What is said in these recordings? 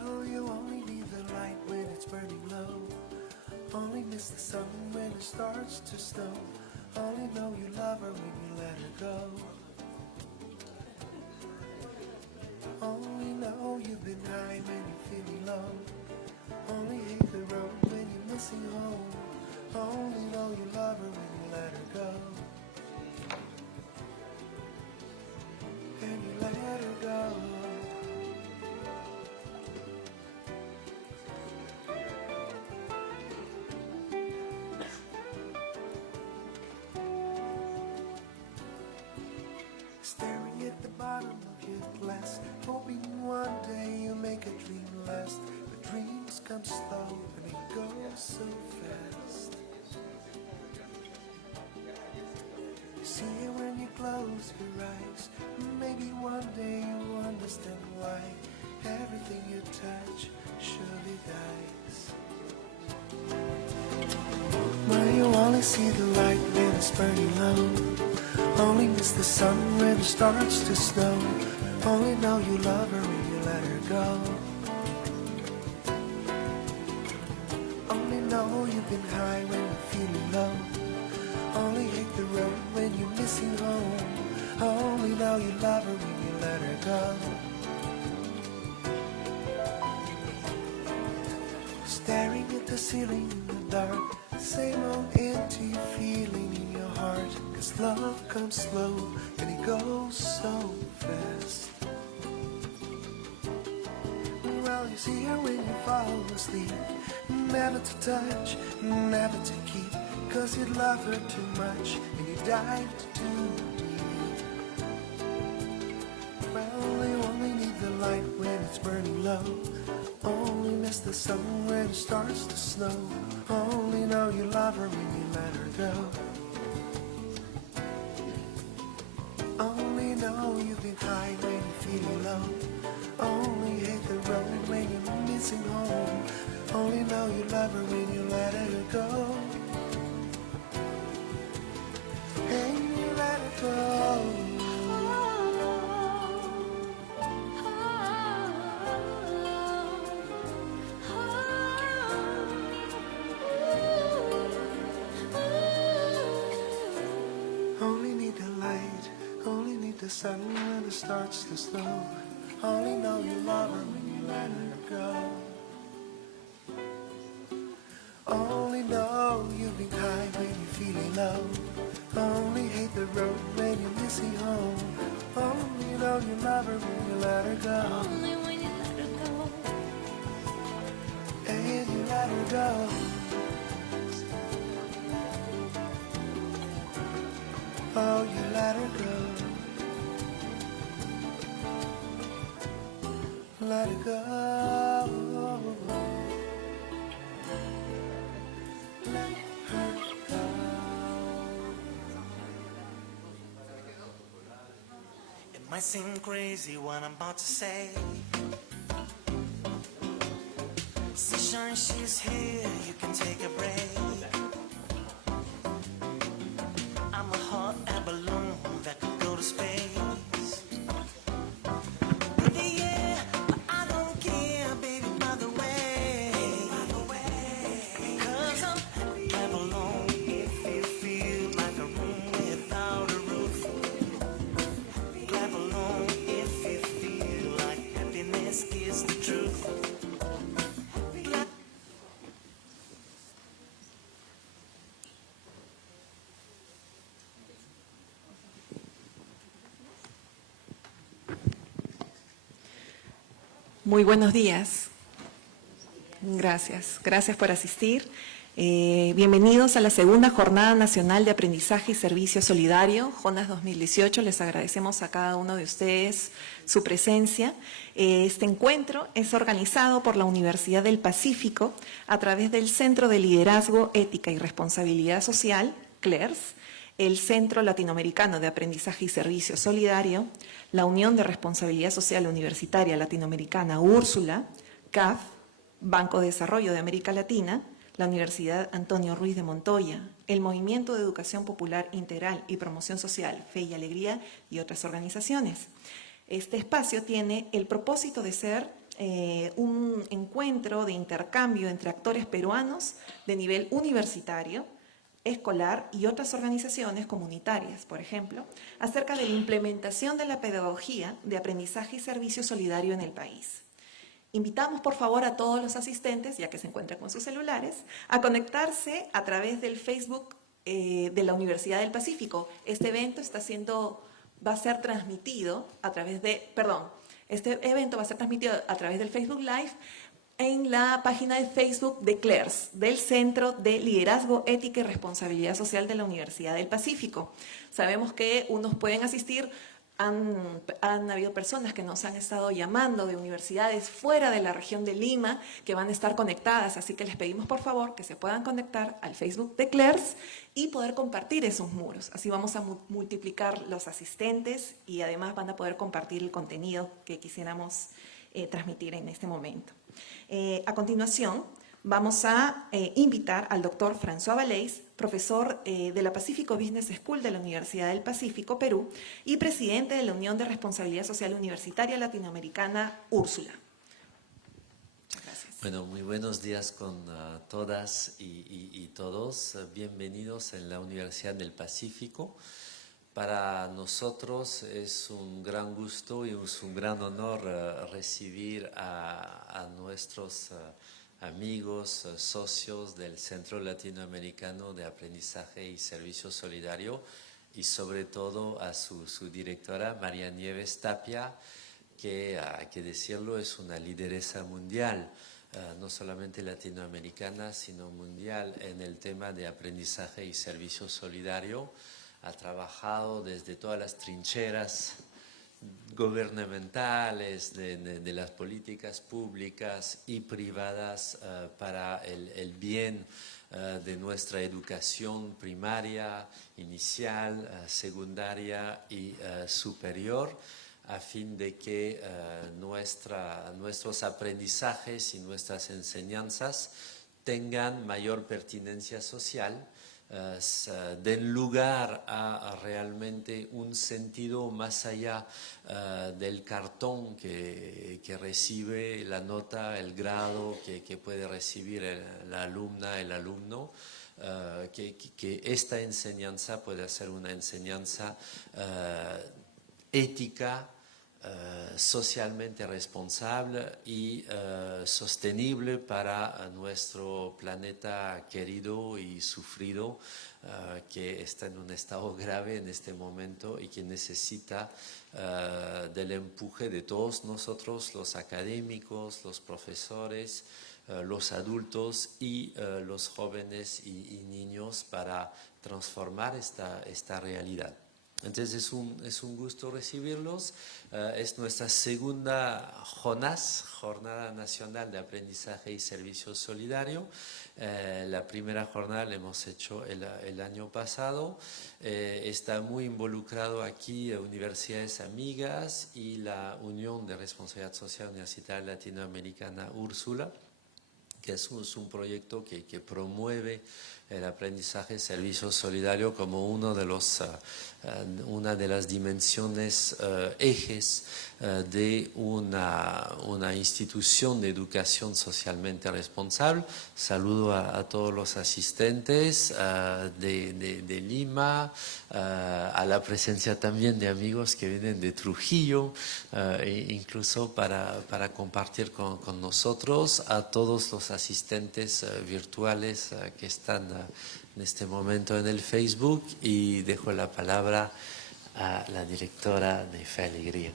Well, you only need the light when it's burning low. Only miss the sun when it starts to snow. Only know you love her when you let her go. Only know you've been high when you're feeling low. Only hate the road when you're missing home. Only know you love her when you let her go. And you let her go. Staring at the bottom of your glass, hoping one day you'll make a dream last. But dreams come slow and it goes so fast. You see it when you close your eyes. Maybe one day you'll understand why everything you touch surely dies. Well, you only see the light when it's burning low. Only miss the sun when it starts to snow. Only know you love her when you let her go. Only know you've been high when you're feeling low. Only hate the road when you're missing home. Only know you love her when you let her go. Staring at the ceiling in the dark, same old empty feeling in your heart. 'Cause love comes slow and it goes so fast. Well, you see her when you fall asleep, never to touch, never to keep. 'Cause you love her too much and you dive too deep. Well, you only need the light when it's burning low. Only miss the sun when it starts to snow. Only know you love her when you let her go. Only know you've been high when you're feeling low. Only hate the road when you're missing home. Only know you love her when you let her go. And you let her go. Only need the light, only need the sun when it starts to snow. Only know you love her when you let her go. Only know you've been high when you're feeling low. Only hate the road when you're missing home. Only know you love her when you let her go. Only when you let her go. And you let her go. Oh, you let her go. Let her go. Let her go. It might seem crazy what I'm about to say. Sunshine, she's here, you can take a break. I'm a hot air balloon that could go to space. Baby, yeah, but I don't care, baby, by the way. 'Cause I'm clap along if you feel like a room without a roof. Clap along if you feel like happiness is the truth. Clap. Muy buenos días. Gracias por asistir. Bienvenidos a la segunda Jornada Nacional de Aprendizaje y Servicio Solidario, JONAS 2018. Les agradecemos a cada uno de ustedes su presencia. Este encuentro es organizado por la Universidad del Pacífico a través del Centro de Liderazgo, Ética y Responsabilidad Social, CLERS, el Centro Latinoamericano de Aprendizaje y Servicio Solidario, la Unión de Responsabilidad Social Universitaria Latinoamericana, Úrsula, CAF, Banco de Desarrollo de América Latina, la Universidad Antonio Ruiz de Montoya, el Movimiento de Educación Popular Integral y Promoción Social, Fe y Alegría y otras organizaciones. Este espacio tiene el propósito de ser un encuentro de intercambio entre actores peruanos de nivel universitario, escolar y otras organizaciones comunitarias, por ejemplo, acerca de la implementación de la pedagogía de aprendizaje y servicio solidario en el país. Invitamos, por favor, a todos los asistentes, ya que se encuentran con sus celulares, a conectarse a través del Facebook de la Universidad del Pacífico. Este evento va a ser transmitido a través de, este evento va a ser transmitido a través del Facebook Live en la página de Facebook de CLERS, del Centro de Liderazgo, Ética y Responsabilidad Social de la Universidad del Pacífico. Sabemos que unos pueden asistir, han habido personas que nos han estado llamando de universidades fuera de la región de Lima que van a estar conectadas, así que les pedimos por favor que se puedan conectar al Facebook de CLERS y poder compartir esos muros. Así vamos a multiplicar los asistentes y además van a poder compartir el contenido que quisiéramos transmitir en este momento. A continuación, vamos a invitar al doctor François Valeix, profesor de la Pacifico Business School de la Universidad del Pacífico, Perú, y presidente de la Unión de Responsabilidad Social Universitaria Latinoamericana, Úrsula. Muchas gracias. Bueno, muy buenos días con todas y todos. Bienvenidos en la Universidad del Pacífico. Para nosotros es un gran gusto y es un gran honor recibir a nuestros amigos, socios del Centro Latinoamericano de Aprendizaje y Servicio Solidario y sobre todo a su directora, María Nieves Tapia, que hay que decirlo es una lideresa mundial, no solamente latinoamericana, sino mundial en el tema de aprendizaje y servicio solidario. Ha trabajado desde todas las trincheras gubernamentales, de las políticas públicas y privadas para el bien de nuestra educación primaria, inicial, secundaria y superior, a fin de que nuestros aprendizajes y nuestras enseñanzas tengan mayor pertinencia social, den lugar a realmente un sentido más allá del cartón que recibe la nota, el grado que puede recibir la alumna, el alumno, que esta enseñanza pueda ser una enseñanza ética, socialmente responsable y sostenible para nuestro planeta querido y sufrido, que está en un estado grave en este momento y que necesita del empuje de todos nosotros, los académicos, los profesores, los adultos y los jóvenes y niños, para transformar esta realidad. Entonces es un gusto recibirlos. Es nuestra segunda Jornada Nacional de Aprendizaje y Servicio Solidario. La primera jornada la hemos hecho el año pasado. Está muy involucrado aquí universidades amigas y la Unión de Responsabilidad Social Universitaria Latinoamericana, Úrsula, que es un proyecto que promueve el aprendizaje y servicio solidario como una de las dimensiones, ejes de una institución de educación socialmente responsable. Saludo a todos los asistentes de Lima, a la presencia también de amigos que vienen de Trujillo, incluso para compartir con nosotros, a todos los asistentes virtuales que están en este momento en el Facebook, y dejo la palabra a la directora de Fe Alegría.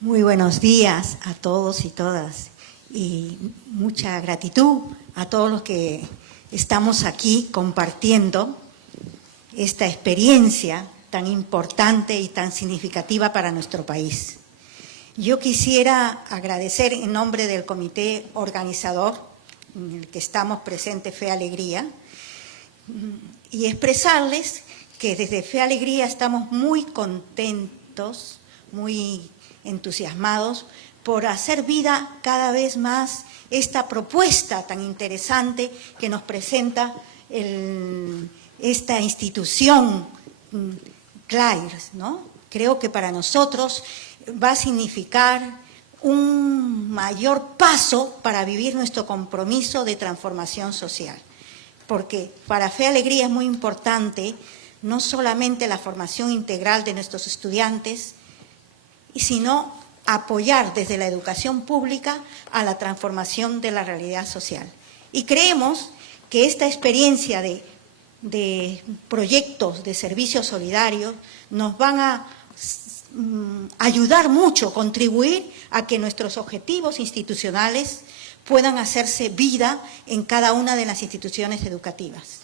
Muy buenos días a todos y todas, y mucha gratitud a todos los que estamos aquí compartiendo esta experiencia tan importante y tan significativa para nuestro país. Yo quisiera agradecer en nombre del comité organizador en el que estamos presentes, Fe Alegría, y expresarles que desde Fe Alegría estamos muy contentos, muy entusiasmados por hacer vida cada vez más esta propuesta tan interesante que nos presenta esta institución CLAIRS, ¿no? Creo que para nosotros va a significar un mayor paso para vivir nuestro compromiso de transformación social. Porque para Fe y Alegría es muy importante no solamente la formación integral de nuestros estudiantes, sino apoyar desde la educación pública a la transformación de la realidad social. Y creemos que esta experiencia de proyectos de servicios solidarios nos van a ayudar mucho, contribuir a que nuestros objetivos institucionales puedan hacerse vida en cada una de las instituciones educativas.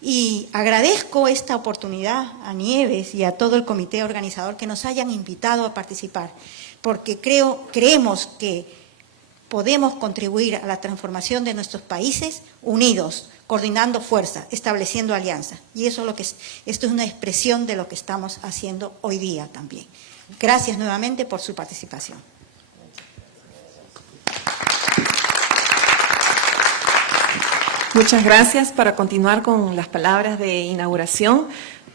Y agradezco esta oportunidad a Nieves y a todo el comité organizador que nos hayan invitado a participar, porque creemos que podemos contribuir a la transformación de nuestros países unidos, coordinando fuerza, estableciendo alianzas. Y eso es lo que esto es una expresión de lo que estamos haciendo hoy día también. Gracias nuevamente por su participación. Muchas gracias. Para continuar con las palabras de inauguración,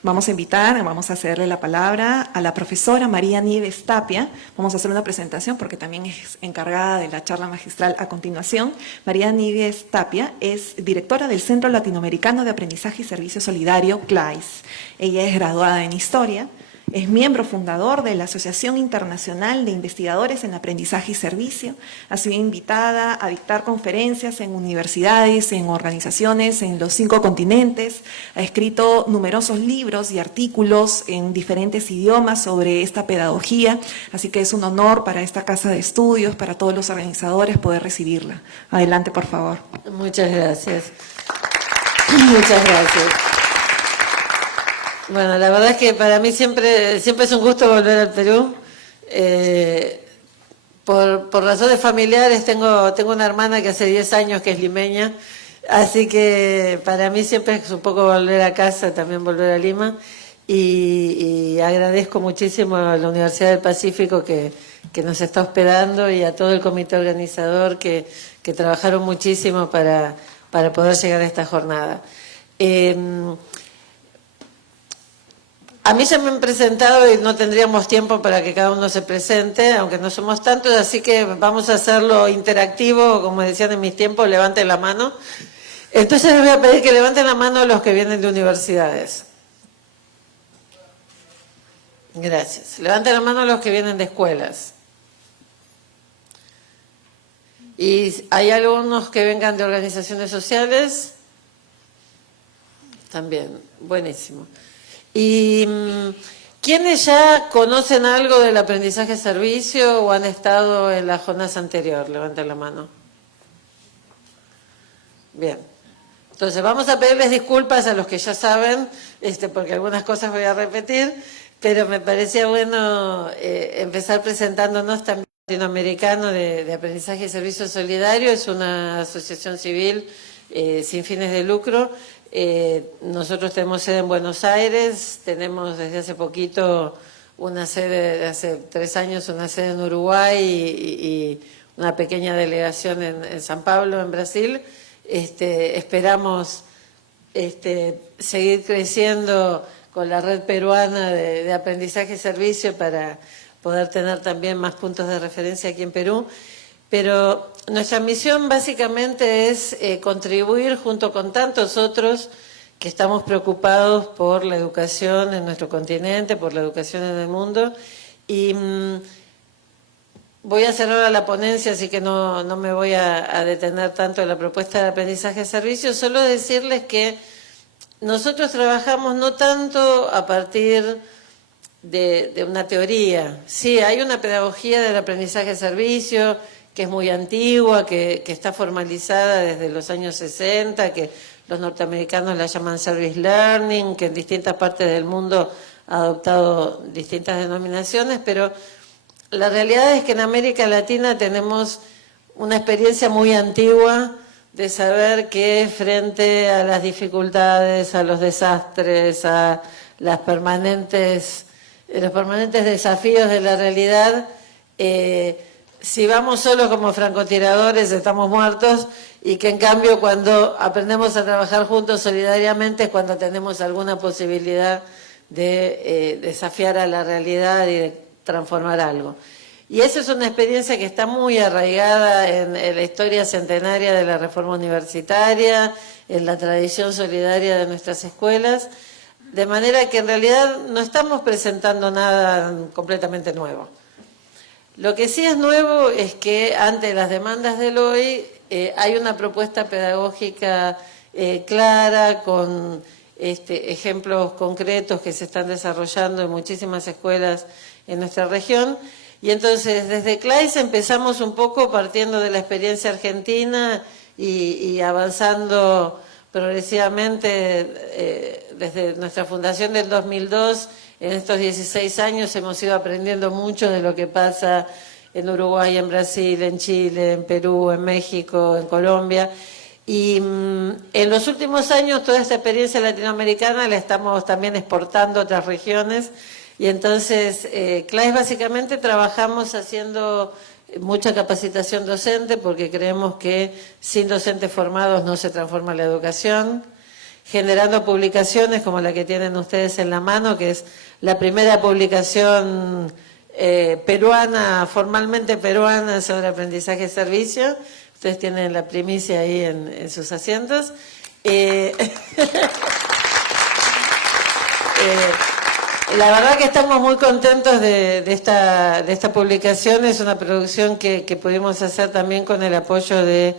vamos a cederle la palabra a la profesora María Nieves Tapia. Vamos a hacer una presentación porque también es encargada de la charla magistral a continuación. María Nieves Tapia es directora del Centro Latinoamericano de Aprendizaje y Servicio Solidario, CLAIS. Ella es graduada en Historia. Es miembro fundador de la Asociación Internacional de Investigadores en Aprendizaje y Servicio. Ha sido invitada a dictar conferencias en universidades, en organizaciones en los 5 continentes. Ha escrito numerosos libros y artículos en diferentes idiomas sobre esta pedagogía. Así que es un honor para esta casa de estudios, para todos los organizadores, poder recibirla. Adelante, por favor. Muchas gracias. Muchas gracias. Bueno, la verdad es que para mí siempre es un gusto volver al Perú. Por razones familiares tengo una hermana que hace 10 años que es limeña, así que para mí siempre es un poco volver a casa, también volver a Lima. Y agradezco muchísimo a la Universidad del Pacífico que nos está hospedando y a todo el comité organizador que trabajaron muchísimo para poder llegar a esta jornada. A mí ya me han presentado y no tendríamos tiempo para que cada uno se presente, aunque no somos tantos, así que vamos a hacerlo interactivo, como decían en mis tiempos, levanten la mano. Entonces les voy a pedir que levanten la mano los que vienen de universidades. Gracias. Levanten la mano los que vienen de escuelas. ¿Y hay algunos que vengan de organizaciones sociales? También, buenísimo. ¿Y quiénes ya conocen algo del aprendizaje servicio o han estado en la jornada anterior? Levanten la mano. Bien. Entonces vamos a pedirles disculpas a los que ya saben, porque algunas cosas voy a repetir, pero me parecía bueno empezar presentándonos también. Latinoamericano de Aprendizaje y Servicio Solidario es una asociación civil sin fines de lucro. Nosotros tenemos sede en Buenos Aires, tenemos desde hace poquito una sede, de hace 3 años, una sede en Uruguay y una pequeña delegación en San Pablo, en Brasil. Esperamos seguir creciendo con la red peruana de aprendizaje y servicio para poder tener también más puntos de referencia aquí en Perú. Pero nuestra misión básicamente es contribuir junto con tantos otros que estamos preocupados por la educación en nuestro continente, por la educación en el mundo. Y voy a cerrar la ponencia, así que no me voy a detener tanto en la propuesta de aprendizaje de servicios, solo decirles que nosotros trabajamos no tanto a partir de una teoría. Sí, hay una pedagogía del aprendizaje de servicio que es muy antigua, que está formalizada desde los años 60, que los norteamericanos la llaman Service Learning, que en distintas partes del mundo ha adoptado distintas denominaciones, pero la realidad es que en América Latina tenemos una experiencia muy antigua de saber que frente a las dificultades, a los desastres, a los permanentes desafíos de la realidad, si vamos solos como francotiradores estamos muertos, y que en cambio cuando aprendemos a trabajar juntos solidariamente es cuando tenemos alguna posibilidad de desafiar a la realidad y de transformar algo. Y esa es una experiencia que está muy arraigada en la historia centenaria de la reforma universitaria, en la tradición solidaria de nuestras escuelas, de manera que en realidad no estamos presentando nada completamente nuevo. Lo que sí es nuevo es que ante las demandas del hoy hay una propuesta pedagógica clara, con ejemplos concretos que se están desarrollando en muchísimas escuelas en nuestra región. Y entonces desde CLAIS empezamos un poco partiendo de la experiencia argentina y avanzando progresivamente desde nuestra fundación del 2002. En estos 16 años hemos ido aprendiendo mucho de lo que pasa en Uruguay, en Brasil, en Chile, en Perú, en México, en Colombia. Y en los últimos años toda esta experiencia latinoamericana la estamos también exportando a otras regiones. Y entonces, CLAIS básicamente trabajamos haciendo mucha capacitación docente, porque creemos que sin docentes formados no se transforma la educación, generando publicaciones como la que tienen ustedes en la mano, que es la primera publicación peruana, formalmente peruana, sobre aprendizaje y servicio. Ustedes tienen la primicia ahí en sus asientos. La verdad que estamos muy contentos de esta publicación. Es una producción que pudimos hacer también con el apoyo de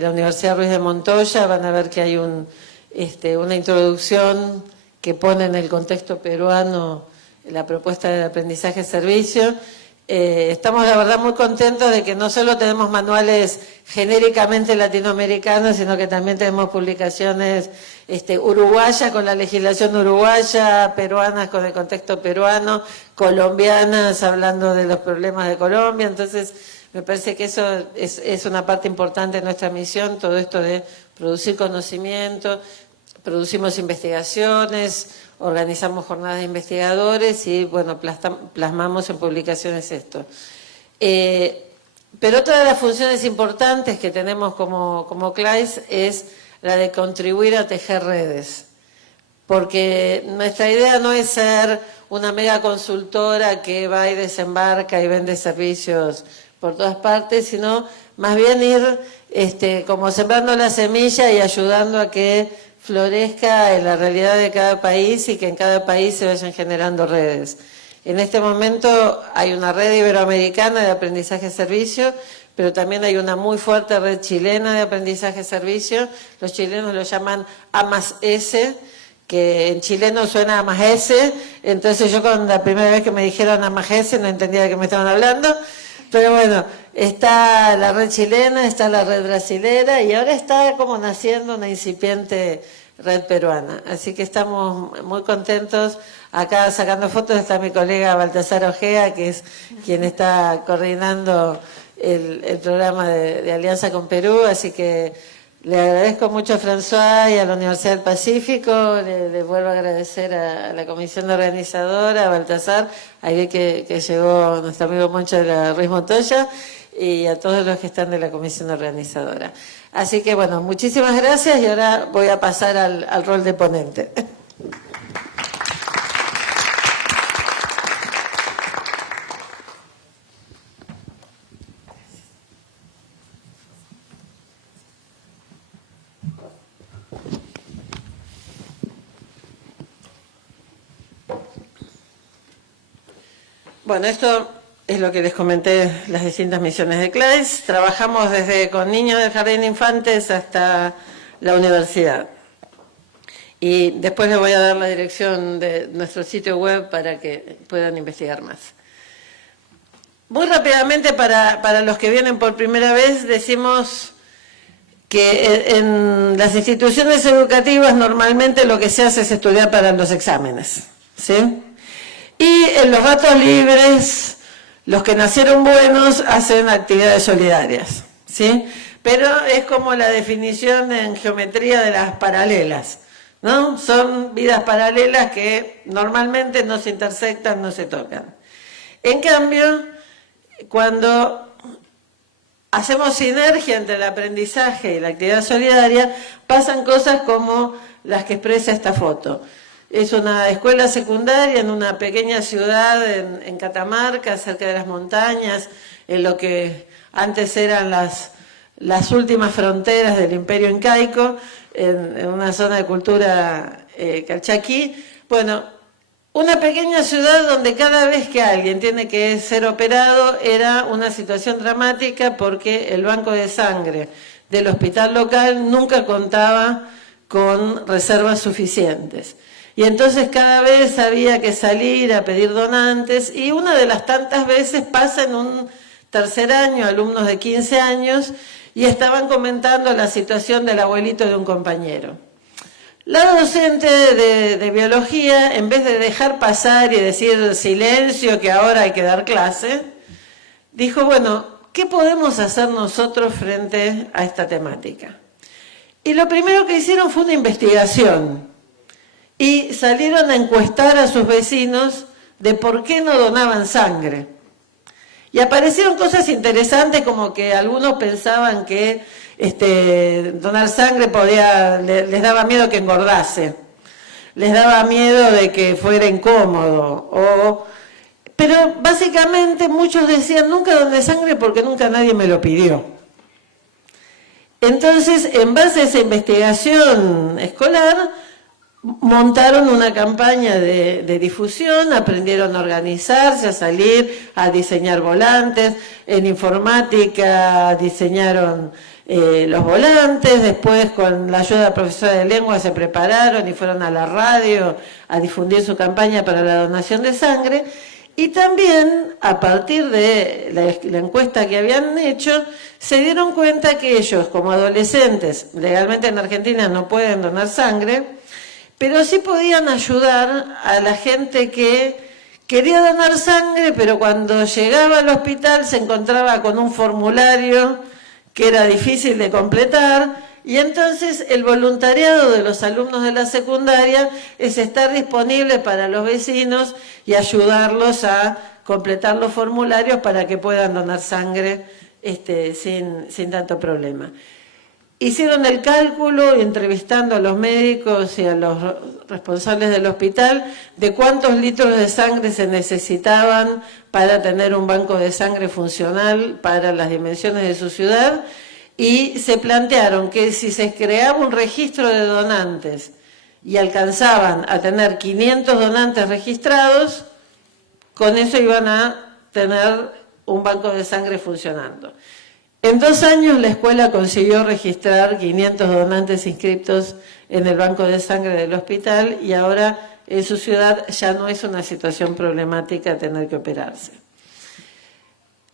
la Universidad Ruiz de Montoya. Van a ver que hay una introducción que pone en el contexto peruano la propuesta de aprendizaje-servicio. Estamos la verdad muy contentos de que no solo tenemos manuales genéricamente latinoamericanos, sino que también tenemos publicaciones uruguayas con la legislación uruguaya, peruanas con el contexto peruano, colombianas hablando de los problemas de Colombia. Entonces me parece que eso es una parte importante de nuestra misión, todo esto de producir conocimiento. Producimos investigaciones, organizamos jornadas de investigadores y, bueno, plasmamos en publicaciones esto. Pero otra de las funciones importantes que tenemos como CLAIS es la de contribuir a tejer redes. Porque nuestra idea no es ser una mega consultora que va y desembarca y vende servicios por todas partes, sino más bien ir como sembrando la semilla y ayudando a que florezca en la realidad de cada país y que en cada país se vayan generando redes. En este momento hay una red iberoamericana de aprendizaje-servicio, pero también hay una muy fuerte red chilena de aprendizaje-servicio. Los chilenos lo llaman A+S, que en chileno suena A+S. Entonces yo cuando la primera vez que me dijeron A+S no entendía de qué me estaban hablando. Pero bueno, está la red chilena, está la red brasilera y ahora está como naciendo una incipiente red peruana. Así que estamos muy contentos. Acá sacando fotos está mi colega Baltasar Ojea, que es quien está coordinando el programa de Alianza con Perú. Así que le agradezco mucho a François y a la Universidad del Pacífico. Le vuelvo a agradecer a la comisión organizadora, a Baltasar. Ahí vi que llegó nuestro amigo Moncho de la Ruiz Montoya y a todos los que están de la comisión organizadora. Así que, bueno, muchísimas gracias y ahora voy a pasar al rol de ponente. Bueno, esto es lo que les comenté, las distintas misiones de CLAIS. Trabajamos desde con niños del jardín de infantes hasta la universidad. Y después les voy a dar la dirección de nuestro sitio web para que puedan investigar más. Muy rápidamente, para los que vienen por primera vez, decimos que en las instituciones educativas normalmente lo que se hace es estudiar para los exámenes, ¿sí? Y en los ratos libres, los que nacieron buenos hacen actividades solidarias, ¿sí? Pero es como la definición en geometría de las paralelas, ¿no? Son vidas paralelas que normalmente no se intersectan, no se tocan. En cambio, cuando hacemos sinergia entre el aprendizaje y la actividad solidaria, pasan cosas como las que expresa esta foto. Es una escuela secundaria en una pequeña ciudad en Catamarca, cerca de las montañas, en lo que antes eran las últimas fronteras del Imperio Incaico, en una zona de cultura calchaquí. Bueno, una pequeña ciudad donde cada vez que alguien tiene que ser operado era una situación dramática porque el banco de sangre del hospital local nunca contaba con reservas suficientes. Y entonces cada vez había que salir a pedir donantes y una de las tantas veces pasa en un tercer año, alumnos de 15 años, y estaban comentando la situación del abuelito de un compañero. La docente de biología, en vez de dejar pasar y decir silencio, que ahora hay que dar clase, dijo, bueno, ¿qué podemos hacer nosotros frente a esta temática? Y lo primero que hicieron fue una investigación y salieron a encuestar a sus vecinos de por qué no donaban sangre. Y aparecieron cosas interesantes como que algunos pensaban que donar sangre les daba miedo que engordase, les daba miedo de que fuera incómodo, pero básicamente muchos decían nunca doné sangre porque nunca nadie me lo pidió. Entonces, en base a esa investigación escolar, montaron una campaña de difusión, aprendieron a organizarse, a salir, a diseñar volantes. En informática diseñaron los volantes, después con la ayuda de la profesora de lengua se prepararon y fueron a la radio a difundir su campaña para la donación de sangre. Y también, a partir de la encuesta que habían hecho, se dieron cuenta que ellos, como adolescentes, legalmente en Argentina no pueden donar sangre, pero sí podían ayudar a la gente que quería donar sangre, pero cuando llegaba al hospital se encontraba con un formulario que era difícil de completar, y entonces el voluntariado de los alumnos de la secundaria es estar disponible para los vecinos y ayudarlos a completar los formularios para que puedan donar sangre sin tanto problema. Hicieron el cálculo, entrevistando a los médicos y a los responsables del hospital, de cuántos litros de sangre se necesitaban para tener un banco de sangre funcional para las dimensiones de su ciudad, y se plantearon que si se creaba un registro de donantes y alcanzaban a tener 500 donantes registrados, con eso iban a tener un banco de sangre funcionando. En 2 años la escuela consiguió registrar 500 donantes inscritos en el banco de sangre del hospital y ahora en su ciudad ya no es una situación problemática tener que operarse.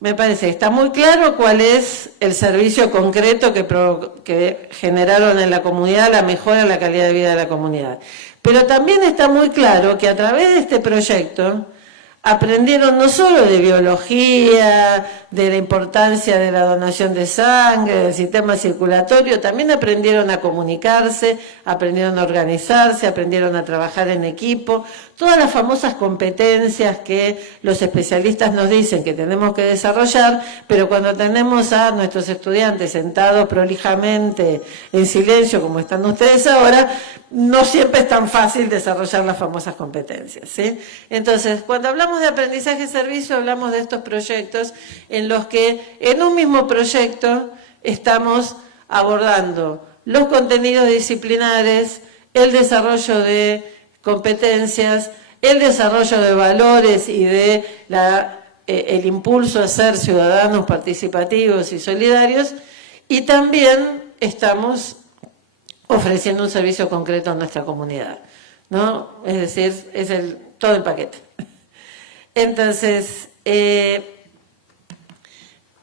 Me parece que está muy claro cuál es el servicio concreto que generaron en la comunidad, la mejora en la calidad de vida de la comunidad. Pero también está muy claro que a través de este proyecto aprendieron no solo de biología, de la importancia de la donación de sangre, del sistema circulatorio, también aprendieron a comunicarse, aprendieron a organizarse, aprendieron a trabajar en equipo, todas las famosas competencias que los especialistas nos dicen que tenemos que desarrollar, pero cuando tenemos a nuestros estudiantes sentados prolijamente, en silencio, como están ustedes ahora, no siempre es tan fácil desarrollar las famosas competencias, ¿sí? Entonces, cuando hablamos de aprendizaje-servicio, hablamos de estos proyectos en los que en un mismo proyecto estamos abordando los contenidos disciplinares, el desarrollo de competencias, el desarrollo de valores y de el impulso a ser ciudadanos participativos y solidarios, y también estamos ofreciendo un servicio concreto a nuestra comunidad, ¿no? Es decir, es todo el paquete. Entonces,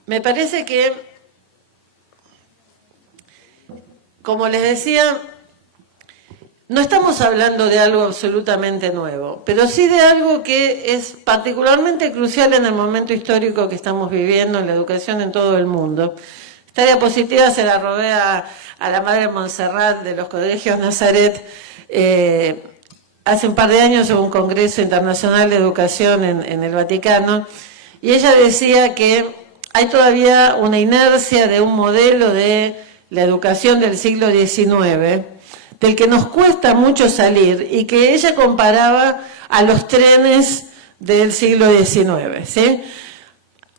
me parece que, como les decía, no estamos hablando de algo absolutamente nuevo, pero sí de algo que es particularmente crucial en el momento histórico que estamos viviendo en la educación en todo el mundo. Esta diapositiva se la robé a la Madre Montserrat de los Colegios Nazaret. Hace un par de años hubo un Congreso Internacional de Educación en el Vaticano, y ella decía que hay todavía una inercia de un modelo de la educación del siglo XIX, del que nos cuesta mucho salir y que ella comparaba a los trenes del siglo XIX, ¿sí?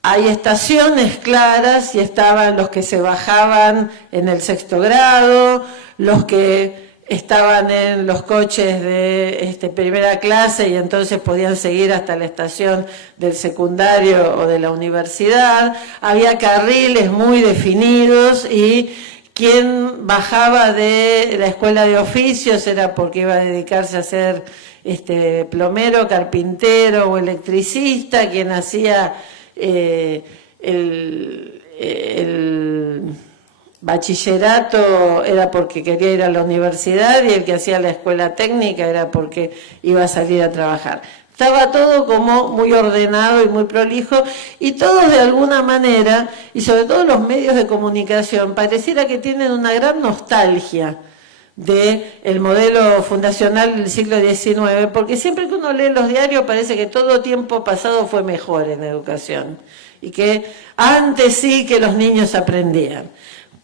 Hay estaciones claras y estaban los que se bajaban en el 6º grado, los que estaban en los coches de primera clase y entonces podían seguir hasta la estación del secundario o de la universidad. Había carriles muy definidos y quien bajaba de la escuela de oficios era porque iba a dedicarse a ser plomero, carpintero o electricista, quien hacía el bachillerato era porque quería ir a la universidad y el que hacía la escuela técnica era porque iba a salir a trabajar. Estaba todo como muy ordenado y muy prolijo y todos de alguna manera, y sobre todo los medios de comunicación, pareciera que tienen una gran nostalgia del modelo fundacional del siglo XIX, porque siempre que uno lee los diarios parece que todo tiempo pasado fue mejor en educación y que antes sí que los niños aprendían,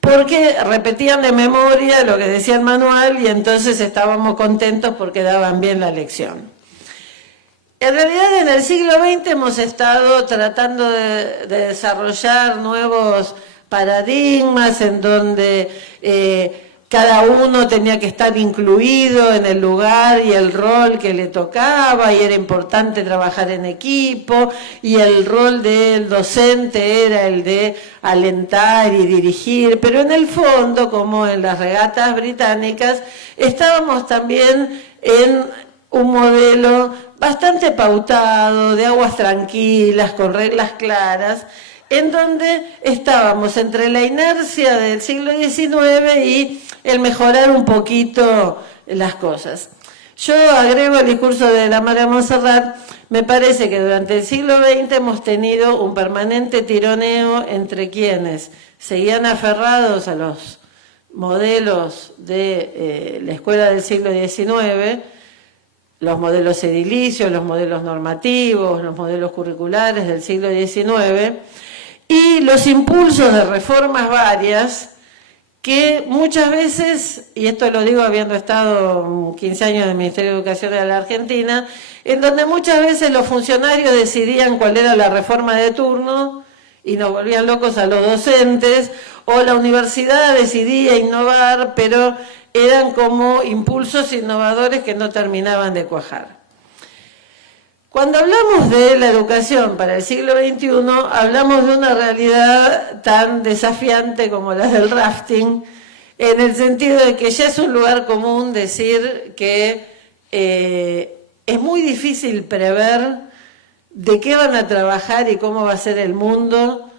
porque repetían de memoria lo que decía el manual y entonces estábamos contentos porque daban bien la lección. En realidad en el siglo XX hemos estado tratando de desarrollar nuevos paradigmas en donde cada uno tenía que estar incluido en el lugar y el rol que le tocaba y era importante trabajar en equipo y el rol del docente era el de alentar y dirigir, pero en el fondo, como en las regatas británicas, estábamos también en un modelo bastante pautado, de aguas tranquilas, con reglas claras, en donde estábamos entre la inercia del siglo XIX y el mejorar un poquito las cosas. Yo agrego el discurso de la María Montserrat, me parece que durante el siglo XX hemos tenido un permanente tironeo entre quienes seguían aferrados a los modelos de la escuela del siglo XIX, los modelos edilicios, los modelos normativos, los modelos curriculares del siglo XIX, y los impulsos de reformas varias que muchas veces, y esto lo digo habiendo estado 15 años en el Ministerio de Educación de la Argentina, en donde muchas veces los funcionarios decidían cuál era la reforma de turno y nos volvían locos a los docentes, o la universidad decidía innovar, pero eran como impulsos innovadores que no terminaban de cuajar. Cuando hablamos de la educación para el siglo XXI, hablamos de una realidad tan desafiante como la del rafting, en el sentido de que ya es un lugar común decir que es muy difícil prever de qué van a trabajar y cómo va a ser el mundo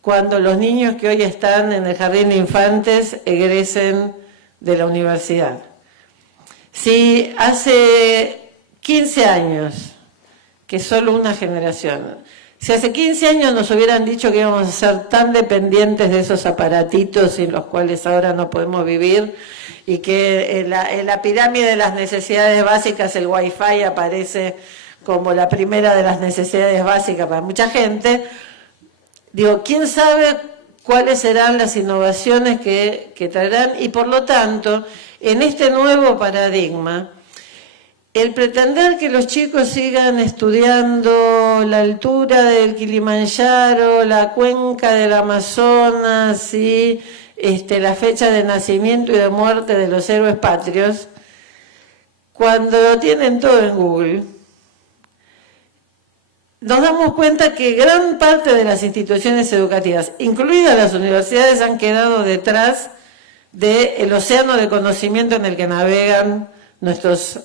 cuando los niños que hoy están en el jardín de infantes egresen de la universidad. Si hace 15 años, que es solo una generación, si hace 15 años nos hubieran dicho que íbamos a ser tan dependientes de esos aparatitos sin los cuales ahora no podemos vivir y que en la pirámide de las necesidades básicas el Wi-Fi aparece como la primera de las necesidades básicas para mucha gente, digo, ¿quién sabe cuáles serán las innovaciones que traerán? Y por lo tanto, en este nuevo paradigma, el pretender que los chicos sigan estudiando la altura del Kilimanjaro, la cuenca del Amazonas y la fecha de nacimiento y de muerte de los héroes patrios, cuando lo tienen todo en Google, nos damos cuenta que gran parte de las instituciones educativas, incluidas las universidades, han quedado detrás del océano de conocimiento en el que navegan nuestros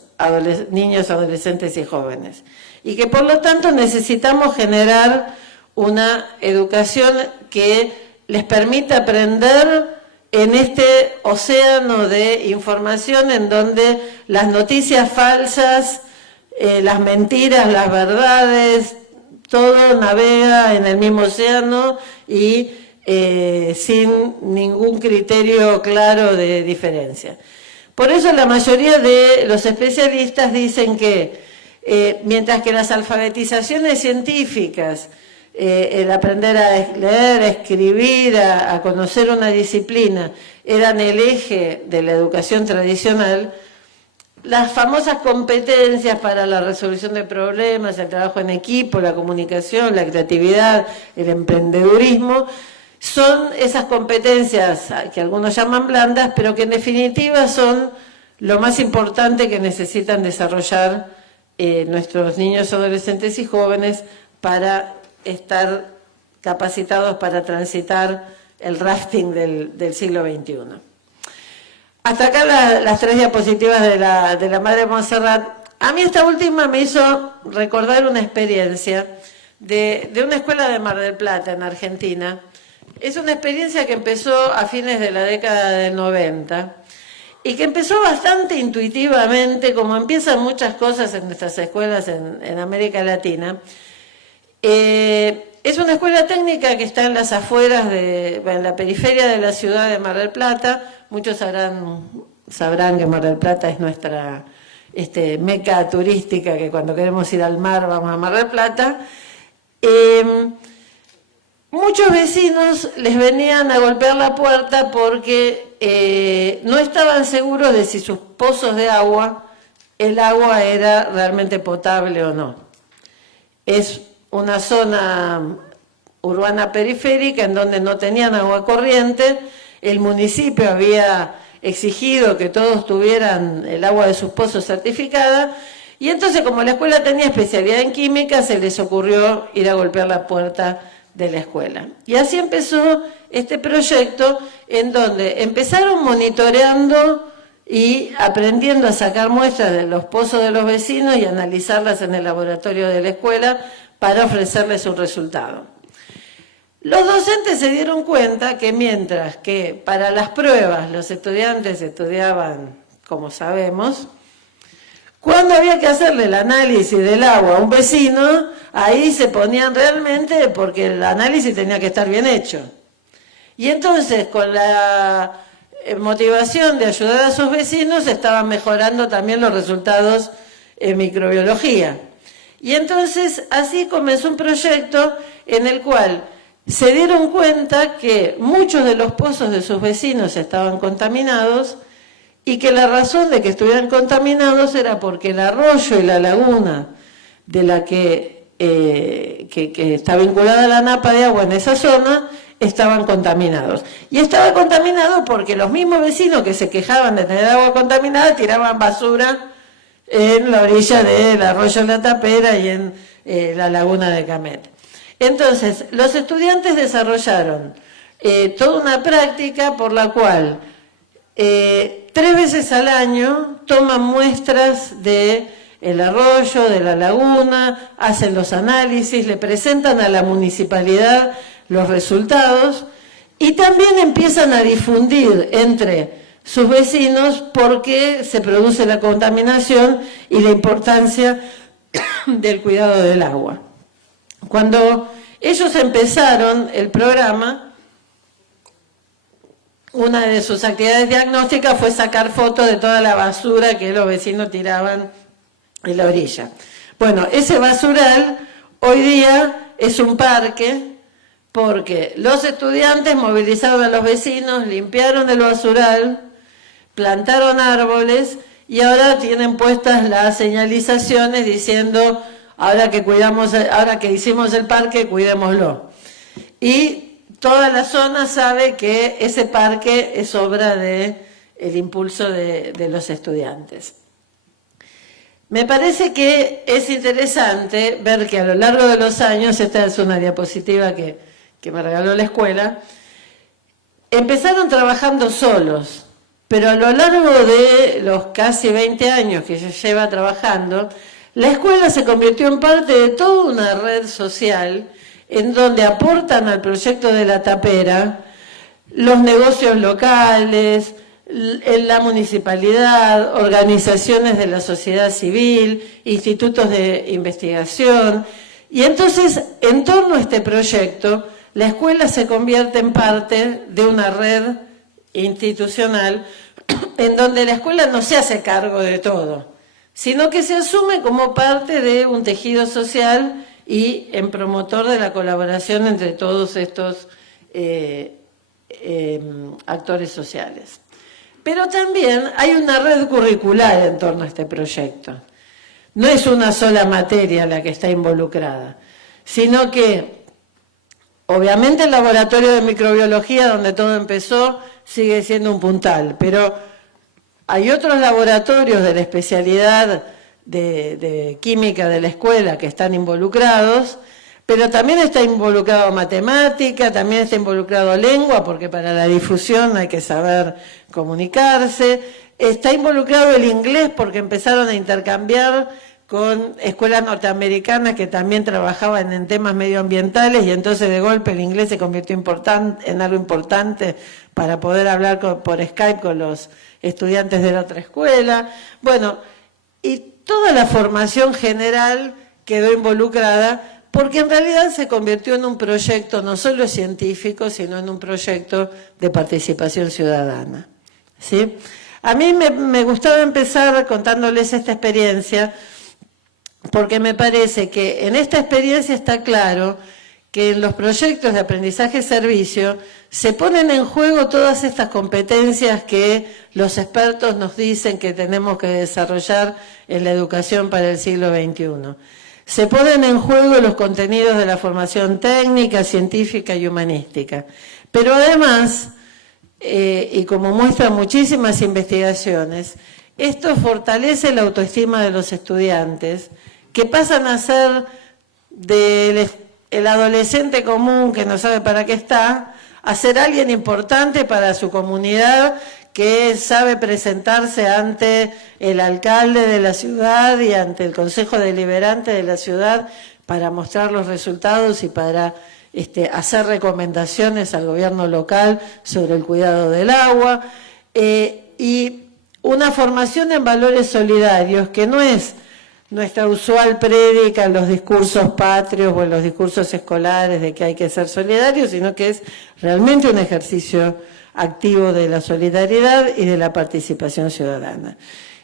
niños, adolescentes y jóvenes. Y que por lo tanto necesitamos generar una educación que les permita aprender en este océano de información en donde las noticias falsas, las mentiras, las verdades, todo navega en el mismo océano y sin ningún criterio claro de diferencia. Por eso la mayoría de los especialistas dicen que mientras que las alfabetizaciones científicas el aprender a leer, a escribir, a conocer una disciplina, eran el eje de la educación tradicional, las famosas competencias para la resolución de problemas, el trabajo en equipo, la comunicación, la creatividad, el emprendedurismo, son esas competencias que algunos llaman blandas, pero que en definitiva son lo más importante que necesitan desarrollar nuestros niños, adolescentes y jóvenes para estar capacitados para transitar el rafting del siglo XXI. Hasta acá las 3 diapositivas de la Madre Montserrat. A mí esta última me hizo recordar una experiencia de una escuela de Mar del Plata, en Argentina. Es una experiencia que empezó a fines de la década del 90 y que empezó bastante intuitivamente, como empiezan muchas cosas en nuestras escuelas en América Latina. Es una escuela técnica que está en las afueras, en la periferia de la ciudad de Mar del Plata. Muchos sabrán que Mar del Plata es nuestra meca turística, que cuando queremos ir al mar vamos a Mar del Plata. Muchos vecinos les venían a golpear la puerta porque no estaban seguros de si sus pozos de agua, el agua era realmente potable o no. Es una zona urbana periférica en donde no tenían agua corriente. El municipio había exigido que todos tuvieran el agua de sus pozos certificada, y entonces, como la escuela tenía especialidad en química, se les ocurrió ir a golpear la puerta de la escuela. Y así empezó este proyecto, en donde empezaron monitoreando y aprendiendo a sacar muestras de los pozos de los vecinos y analizarlas en el laboratorio de la escuela para ofrecerles un resultado. Los docentes se dieron cuenta que mientras que para las pruebas los estudiantes estudiaban, como sabemos, cuando había que hacerle el análisis del agua a un vecino, ahí se ponían realmente porque el análisis tenía que estar bien hecho. Y entonces, con la motivación de ayudar a sus vecinos, estaban mejorando también los resultados en microbiología. Y entonces, así comenzó un proyecto en el cual se dieron cuenta que muchos de los pozos de sus vecinos estaban contaminados y que la razón de que estuvieran contaminados era porque el arroyo y la laguna de la que está vinculada a la napa de agua en esa zona estaban contaminados. Y estaba contaminado porque los mismos vecinos que se quejaban de tener agua contaminada tiraban basura en la orilla del arroyo La Tapera y en la laguna de Camet. Entonces, los estudiantes desarrollaron toda una práctica por la cual 3 veces al año toman muestras del arroyo, de la laguna, hacen los análisis, le presentan a la municipalidad los resultados y también empiezan a difundir entre sus vecinos por qué se produce la contaminación y la importancia del cuidado del agua. Cuando ellos empezaron el programa, una de sus actividades diagnósticas fue sacar fotos de toda la basura que los vecinos tiraban en la orilla. Bueno, ese basural hoy día es un parque porque los estudiantes movilizaron a los vecinos, limpiaron el basural, plantaron árboles y ahora tienen puestas las señalizaciones diciendo: ahora que hicimos el parque, cuidémoslo. Y toda la zona sabe que ese parque es obra del impulso de los estudiantes. Me parece que es interesante ver que a lo largo de los años, esta es una diapositiva que me regaló la escuela, empezaron trabajando solos, pero a lo largo de los casi 20 años que se lleva trabajando, la escuela se convirtió en parte de toda una red social en donde aportan al proyecto de La Tapera los negocios locales, la municipalidad, organizaciones de la sociedad civil, institutos de investigación. Y entonces, en torno a este proyecto, la escuela se convierte en parte de una red institucional en donde la escuela no se hace cargo de todo, sino que se asume como parte de un tejido social y en promotor de la colaboración entre todos estos actores sociales. Pero también hay una red curricular en torno a este proyecto. No es una sola materia la que está involucrada, sino que obviamente el laboratorio de microbiología, donde todo empezó, sigue siendo un puntal, pero hay otros laboratorios de la especialidad de química de la escuela que están involucrados, pero también está involucrado matemática, también está involucrado lengua, porque para la difusión hay que saber comunicarse, está involucrado el inglés porque empezaron a intercambiar con escuelas norteamericanas que también trabajaban en temas medioambientales y entonces de golpe el inglés se convirtió en algo importante para poder hablar por Skype con los estudiantes de la otra escuela. Bueno, y toda la formación general quedó involucrada porque en realidad se convirtió en un proyecto no solo científico, sino en un proyecto de participación ciudadana, ¿sí? A mí me gustaba empezar contándoles esta experiencia porque me parece que en esta experiencia está claro que en los proyectos de aprendizaje-servicio se ponen en juego todas estas competencias que los expertos nos dicen que tenemos que desarrollar en la educación para el siglo XXI. Se ponen en juego los contenidos de la formación técnica, científica y humanística. Pero además, y como muestran muchísimas investigaciones, esto fortalece la autoestima de los estudiantes, que pasan a ser el adolescente común que no sabe para qué está, a ser alguien importante para su comunidad, que sabe presentarse ante el alcalde de la ciudad y ante el Consejo Deliberante de la ciudad para mostrar los resultados y para hacer recomendaciones al gobierno local sobre el cuidado del agua, y una formación en valores solidarios que no es nuestra usual prédica en los discursos patrios o en los discursos escolares de que hay que ser solidarios, sino que es realmente un ejercicio activo de la solidaridad y de la participación ciudadana.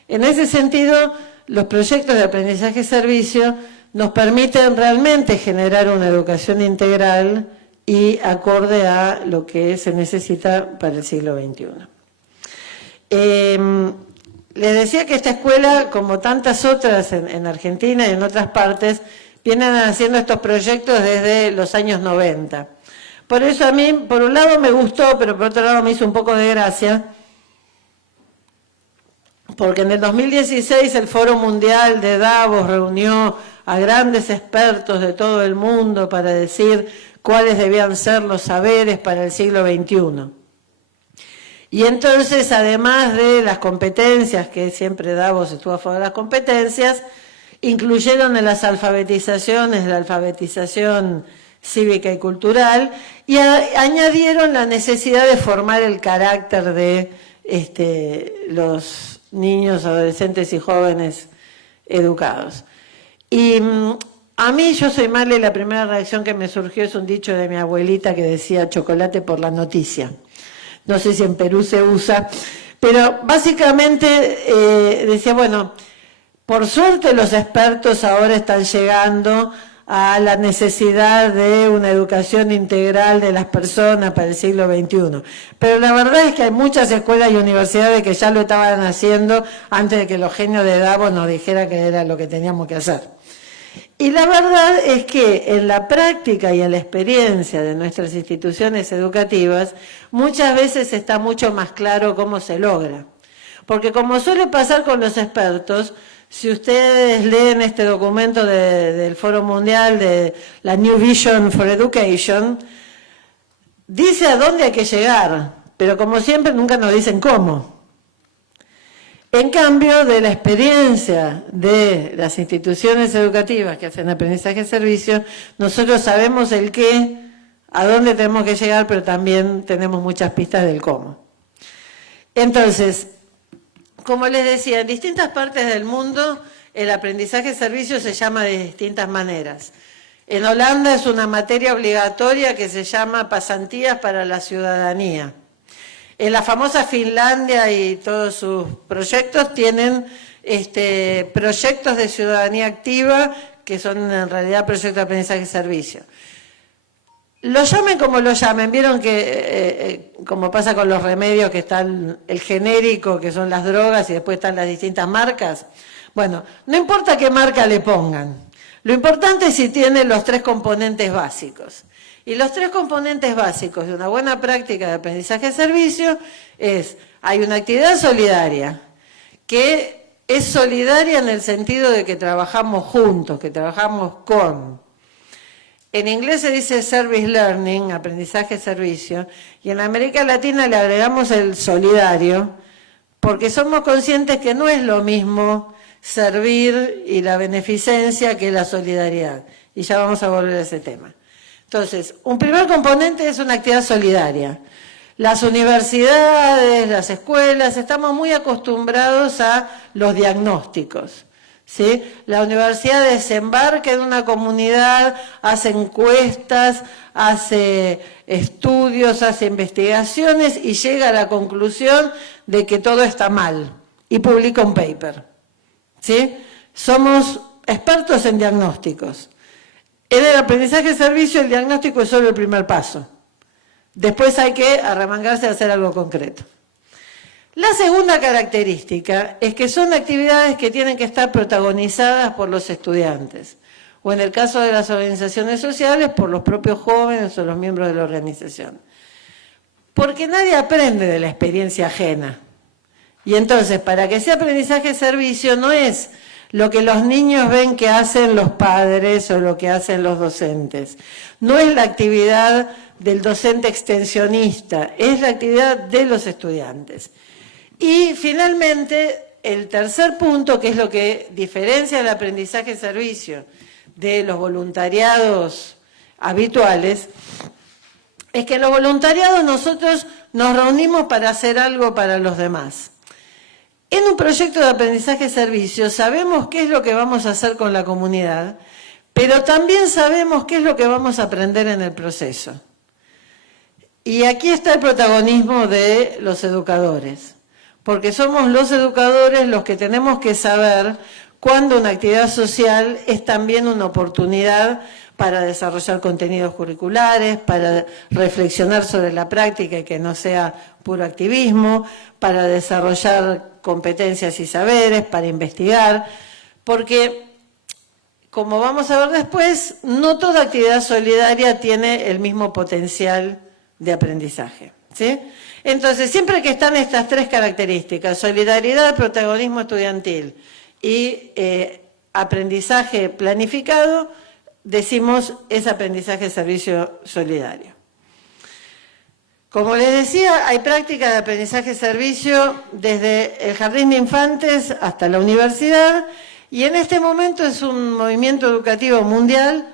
En ese sentido, los proyectos de aprendizaje-servicio nos permiten realmente generar una educación integral y acorde a lo que se necesita para el siglo XXI. Les decía que esta escuela, como tantas otras en Argentina y en otras partes, vienen haciendo estos proyectos desde los años 90. Por eso a mí, por un lado me gustó, pero por otro lado me hizo un poco de gracia, porque en el 2016 el Foro Mundial de Davos reunió a grandes expertos de todo el mundo para decir cuáles debían ser los saberes para el siglo XXI. Y entonces, además de las competencias, que siempre Davos estuvo a favor de las competencias, incluyeron en las alfabetizaciones la alfabetización cívica y cultural, y añadieron la necesidad de formar el carácter de los niños, adolescentes y jóvenes educados. Y a mí, yo soy Marle, y la primera reacción que me surgió es un dicho de mi abuelita que decía chocolate por la noticia. No sé si en Perú se usa, pero básicamente decía, bueno, por suerte los expertos ahora están llegando a la necesidad de una educación integral de las personas para el siglo XXI. Pero la verdad es que hay muchas escuelas y universidades que ya lo estaban haciendo antes de que los genios de Davos nos dijeran que era lo que teníamos que hacer. Y la verdad es que en la práctica y en la experiencia de nuestras instituciones educativas, muchas veces está mucho más claro cómo se logra. Porque como suele pasar con los expertos, si ustedes leen este documento del Foro Mundial de la New Vision for Education, dice a dónde hay que llegar, pero como siempre nunca nos dicen cómo. En cambio, de la experiencia de las instituciones educativas que hacen aprendizaje-servicio, nosotros sabemos el qué, a dónde tenemos que llegar, pero también tenemos muchas pistas del cómo. Entonces, como les decía, en distintas partes del mundo el aprendizaje-servicio se llama de distintas maneras. En Holanda es una materia obligatoria que se llama pasantías para la ciudadanía. En la famosa Finlandia y todos sus proyectos tienen proyectos de ciudadanía activa que son en realidad proyectos de aprendizaje y servicio. Lo llamen como lo llamen, vieron que como pasa con los remedios, que están el genérico, que son las drogas, y después están las distintas marcas. Bueno, no importa qué marca le pongan, lo importante es si tiene los 3 componentes básicos. Y los 3 componentes básicos de una buena práctica de aprendizaje de servicio es, hay una actividad solidaria, que es solidaria en el sentido de que trabajamos juntos, que trabajamos con. En inglés se dice service learning, aprendizaje de servicio, y en América Latina le agregamos el solidario, porque somos conscientes que no es lo mismo servir y la beneficencia que la solidaridad. Y ya vamos a volver a ese tema. Entonces, un primer componente es una actividad solidaria. Las universidades, las escuelas, estamos muy acostumbrados a los diagnósticos. ¿Sí? La universidad desembarca en una comunidad, hace encuestas, hace estudios, hace investigaciones y llega a la conclusión de que todo está mal y publica un paper. ¿Sí? Somos expertos en diagnósticos. En el aprendizaje de servicio el diagnóstico es solo el primer paso. Después hay que arremangarse a hacer algo concreto. La segunda característica es que son actividades que tienen que estar protagonizadas por los estudiantes, o en el caso de las organizaciones sociales, por los propios jóvenes o los miembros de la organización. Porque nadie aprende de la experiencia ajena. Y entonces, para que sea aprendizaje de servicio, no es lo que los niños ven que hacen los padres o lo que hacen los docentes. No es la actividad del docente extensionista, es la actividad de los estudiantes. Y finalmente, el tercer punto, que es lo que diferencia el aprendizaje de servicio de los voluntariados habituales, es que en los voluntariados nosotros nos reunimos para hacer algo para los demás. En un proyecto de aprendizaje de servicio sabemos qué es lo que vamos a hacer con la comunidad, pero también sabemos qué es lo que vamos a aprender en el proceso. Y aquí está el protagonismo de los educadores. Porque somos los educadores los que tenemos que saber cuándo una actividad social es también una oportunidad para desarrollar contenidos curriculares, para reflexionar sobre la práctica y que no sea puro activismo, para desarrollar competencias y saberes, para investigar, porque, como vamos a ver después, no toda actividad solidaria tiene el mismo potencial de aprendizaje, ¿sí? Entonces, siempre que están estas 3 características, solidaridad, protagonismo estudiantil y aprendizaje planificado, decimos es aprendizaje de servicio solidario. Como les decía, hay prácticas de aprendizaje de servicio desde el jardín de infantes hasta la universidad, y en este momento es un movimiento educativo mundial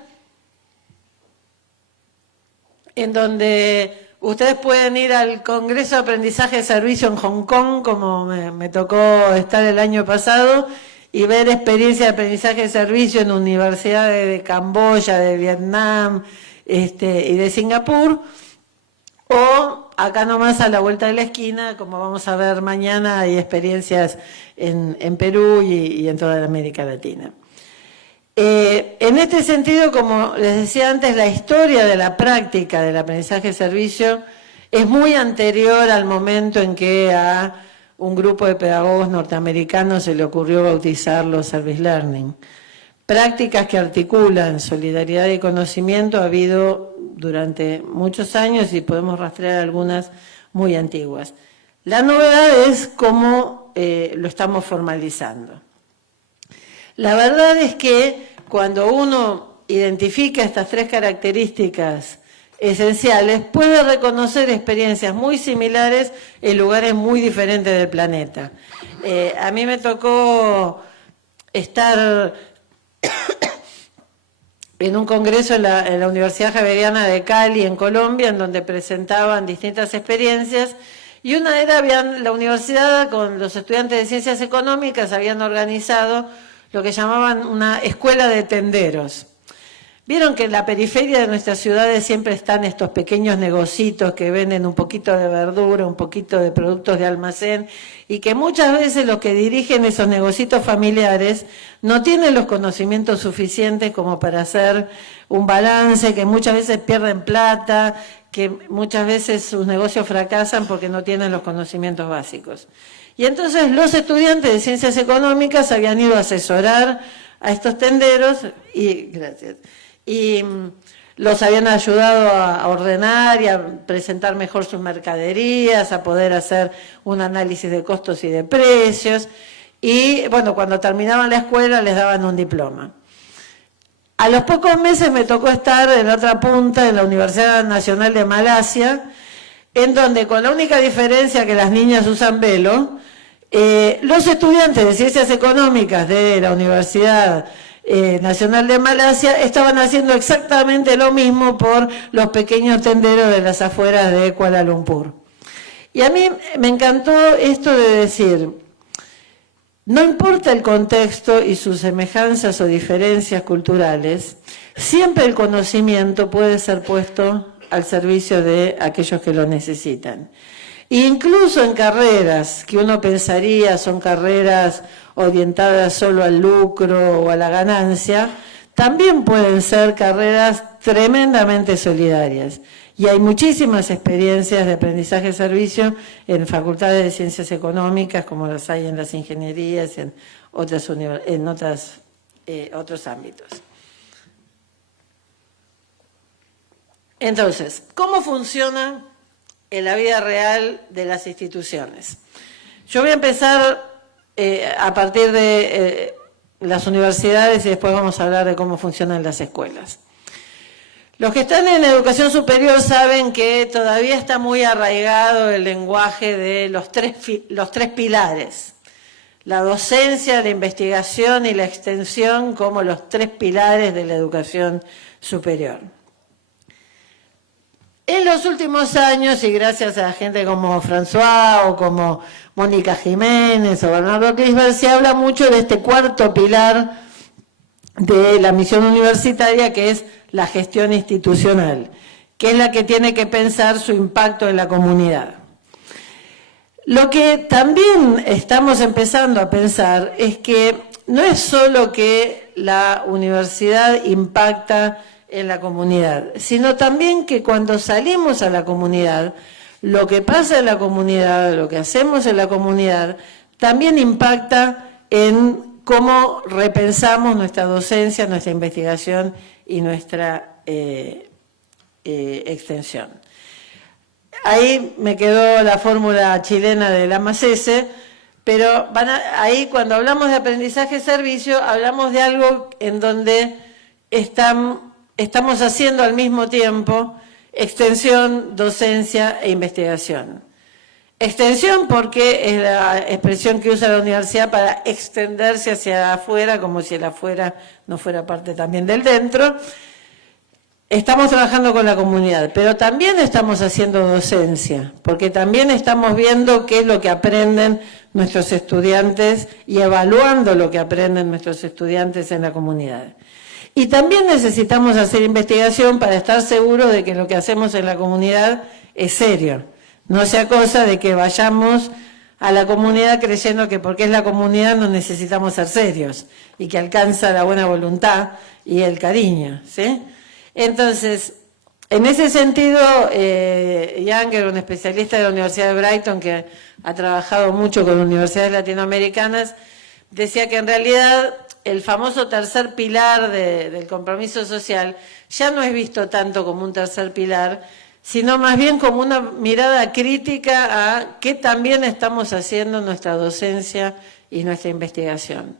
en donde ustedes pueden ir al Congreso de Aprendizaje de Servicio en Hong Kong, como me tocó estar el año pasado, y ver experiencia de aprendizaje de servicio en universidades de Camboya, de Vietnam y de Singapur, o acá nomás a la vuelta de la esquina, como vamos a ver mañana, hay experiencias en Perú y en toda América Latina. En este sentido, como les decía antes, la historia de la práctica del aprendizaje de servicio es muy anterior al momento en que a un grupo de pedagogos norteamericanos se le ocurrió bautizarlo Service Learning. Prácticas que articulan solidaridad y conocimiento ha habido durante muchos años y podemos rastrear algunas muy antiguas. La novedad es cómo lo estamos formalizando. La verdad es que cuando uno identifica estas 3 características esenciales, puede reconocer experiencias muy similares en lugares muy diferentes del planeta. A mí me tocó estar en un congreso en la Universidad Javeriana de Cali, en Colombia, en donde presentaban distintas experiencias, y una era, la universidad con los estudiantes de ciencias económicas habían organizado lo que llamaban una escuela de tenderos. Vieron que en la periferia de nuestras ciudades siempre están estos pequeños negocitos que venden un poquito de verdura, un poquito de productos de almacén, y que muchas veces los que dirigen esos negocitos familiares no tienen los conocimientos suficientes como para hacer un balance, que muchas veces pierden plata, que muchas veces sus negocios fracasan porque no tienen los conocimientos básicos. Y entonces los estudiantes de Ciencias Económicas habían ido a asesorar a estos tenderos y los habían ayudado a ordenar y a presentar mejor sus mercaderías, a poder hacer un análisis de costos y de precios. Y bueno, cuando terminaban la escuela les daban un diploma. A los pocos meses me tocó estar en la otra punta, en la Universidad Nacional de Malasia, en donde con la única diferencia que las niñas usan velo, los estudiantes de Ciencias Económicas de la Universidad Nacional de Malasia estaban haciendo exactamente lo mismo por los pequeños tenderos de las afueras de Kuala Lumpur. Y a mí me encantó esto de decir, no importa el contexto y sus semejanzas o diferencias culturales, siempre el conocimiento puede ser puesto al servicio de aquellos que lo necesitan. E incluso en carreras que uno pensaría son carreras orientadas solo al lucro o a la ganancia, también pueden ser carreras tremendamente solidarias. Y hay muchísimas experiencias de aprendizaje-servicio en facultades de Ciencias Económicas, como las hay en las ingenierías, en otros ámbitos. Entonces, ¿cómo funciona en la vida real de las instituciones? Yo voy a empezar a partir de las universidades y después vamos a hablar de cómo funcionan las escuelas. Los que están en educación superior saben que todavía está muy arraigado el lenguaje de los tres pilares. La docencia, la investigación y la extensión como los tres pilares de la educación superior. En los últimos años, y gracias a gente como François o como Mónica Jiménez o Bernardo Clisberg, se habla mucho de este cuarto pilar de la misión universitaria, que es la gestión institucional, que es la que tiene que pensar su impacto en la comunidad. Lo que también estamos empezando a pensar es que no es solo que la universidad impacta en la comunidad, sino también que cuando salimos a la comunidad, lo que pasa en la comunidad, lo que hacemos en la comunidad, también impacta en cómo repensamos nuestra docencia, nuestra investigación y nuestra extensión. Ahí me quedó la fórmula chilena del AMACESE, pero ahí cuando hablamos de aprendizaje-servicio, hablamos de algo en donde estamos haciendo al mismo tiempo extensión, docencia e investigación. Extensión porque es la expresión que usa la universidad para extenderse hacia afuera, como si el afuera no fuera parte también del dentro. Estamos trabajando con la comunidad, pero también estamos haciendo docencia, porque también estamos viendo qué es lo que aprenden nuestros estudiantes y evaluando lo que aprenden nuestros estudiantes en la comunidad. Y también necesitamos hacer investigación para estar seguros de que lo que hacemos en la comunidad es serio. No sea cosa de que vayamos a la comunidad creyendo que porque es la comunidad no necesitamos ser serios y que alcanza la buena voluntad y el cariño, ¿sí? Entonces, en ese sentido, Jan, que era un especialista de la Universidad de Brighton, que ha trabajado mucho con universidades latinoamericanas, decía que en realidad el famoso tercer pilar del compromiso social ya no es visto tanto como un tercer pilar, sino más bien como una mirada crítica a qué también estamos haciendo en nuestra docencia y nuestra investigación.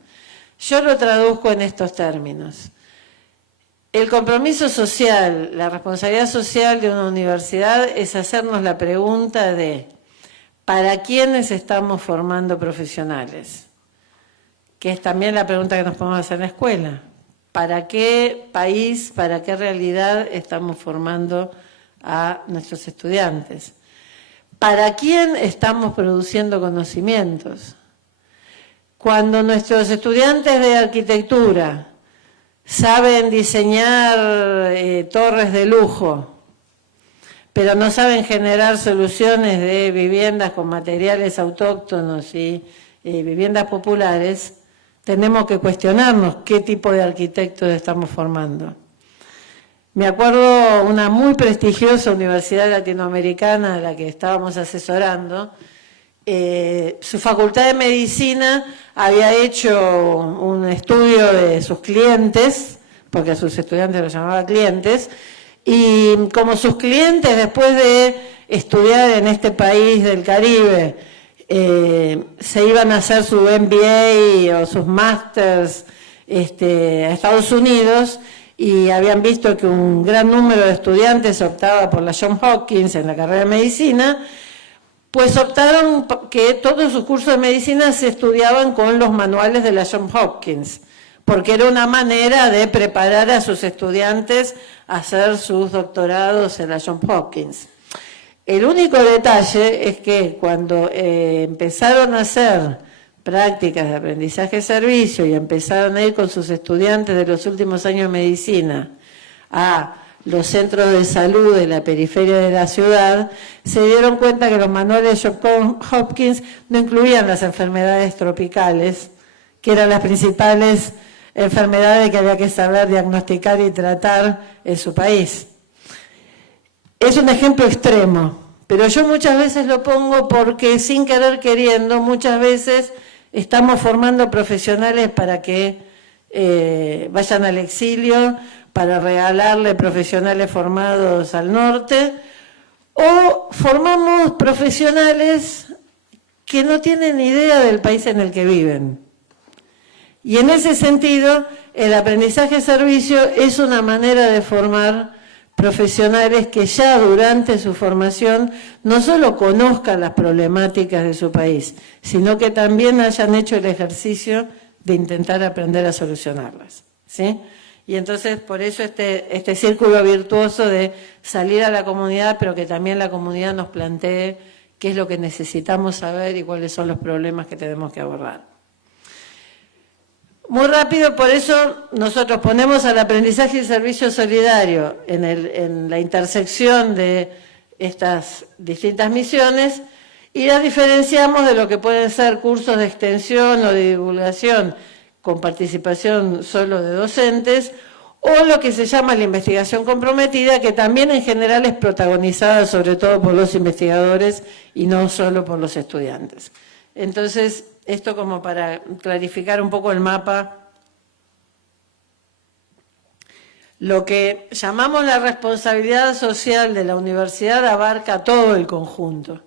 Yo lo traduzco en estos términos. El compromiso social, la responsabilidad social de una universidad es hacernos la pregunta de ¿para quiénes estamos formando profesionales? Que es también la pregunta que nos podemos hacer en la escuela. ¿Para qué país, para qué realidad estamos formando a nuestros estudiantes? ¿Para quién estamos produciendo conocimientos? Cuando nuestros estudiantes de arquitectura saben diseñar torres de lujo, pero no saben generar soluciones de viviendas con materiales autóctonos y viviendas populares, tenemos que cuestionarnos qué tipo de arquitectos estamos formando. Me acuerdo una muy prestigiosa universidad latinoamericana a la que estábamos asesorando, su facultad de medicina había hecho un estudio de sus clientes, porque a sus estudiantes los llamaba clientes, y como sus clientes después de estudiar en este país del Caribe se iban a hacer su MBA o sus masters a Estados Unidos, y habían visto que un gran número de estudiantes optaba por la Johns Hopkins en la carrera de medicina, pues optaron que todos sus cursos de medicina se estudiaban con los manuales de la Johns Hopkins, porque era una manera de preparar a sus estudiantes a hacer sus doctorados en la Johns Hopkins. El único detalle es que cuando empezaron a hacer prácticas de aprendizaje-servicio y empezaron a ir con sus estudiantes de los últimos años de medicina a los centros de salud de la periferia de la ciudad, se dieron cuenta que los manuales de Johns Hopkins no incluían las enfermedades tropicales, que eran las principales enfermedades que había que saber diagnosticar y tratar en su país. Es un ejemplo extremo, pero yo muchas veces lo pongo porque sin querer queriendo, muchas veces estamos formando profesionales para que vayan al exilio, para regalarle profesionales formados al norte, o formamos profesionales que no tienen idea del país en el que viven. Y en ese sentido, el aprendizaje-servicio es una manera de formar profesionales que ya durante su formación no solo conozcan las problemáticas de su país, sino que también hayan hecho el ejercicio de intentar aprender a solucionarlas, ¿sí? Y entonces por eso este círculo virtuoso de salir a la comunidad, pero que también la comunidad nos plantee qué es lo que necesitamos saber y cuáles son los problemas que tenemos que abordar. Muy rápido, por eso nosotros ponemos al aprendizaje y servicio solidario en la intersección de estas distintas misiones y las diferenciamos de lo que pueden ser cursos de extensión o de divulgación con participación solo de docentes, o lo que se llama la investigación comprometida, que también en general es protagonizada sobre todo por los investigadores y no solo por los estudiantes. Entonces, esto como para clarificar un poco el mapa. Lo que llamamos la responsabilidad social de la universidad abarca todo el conjunto.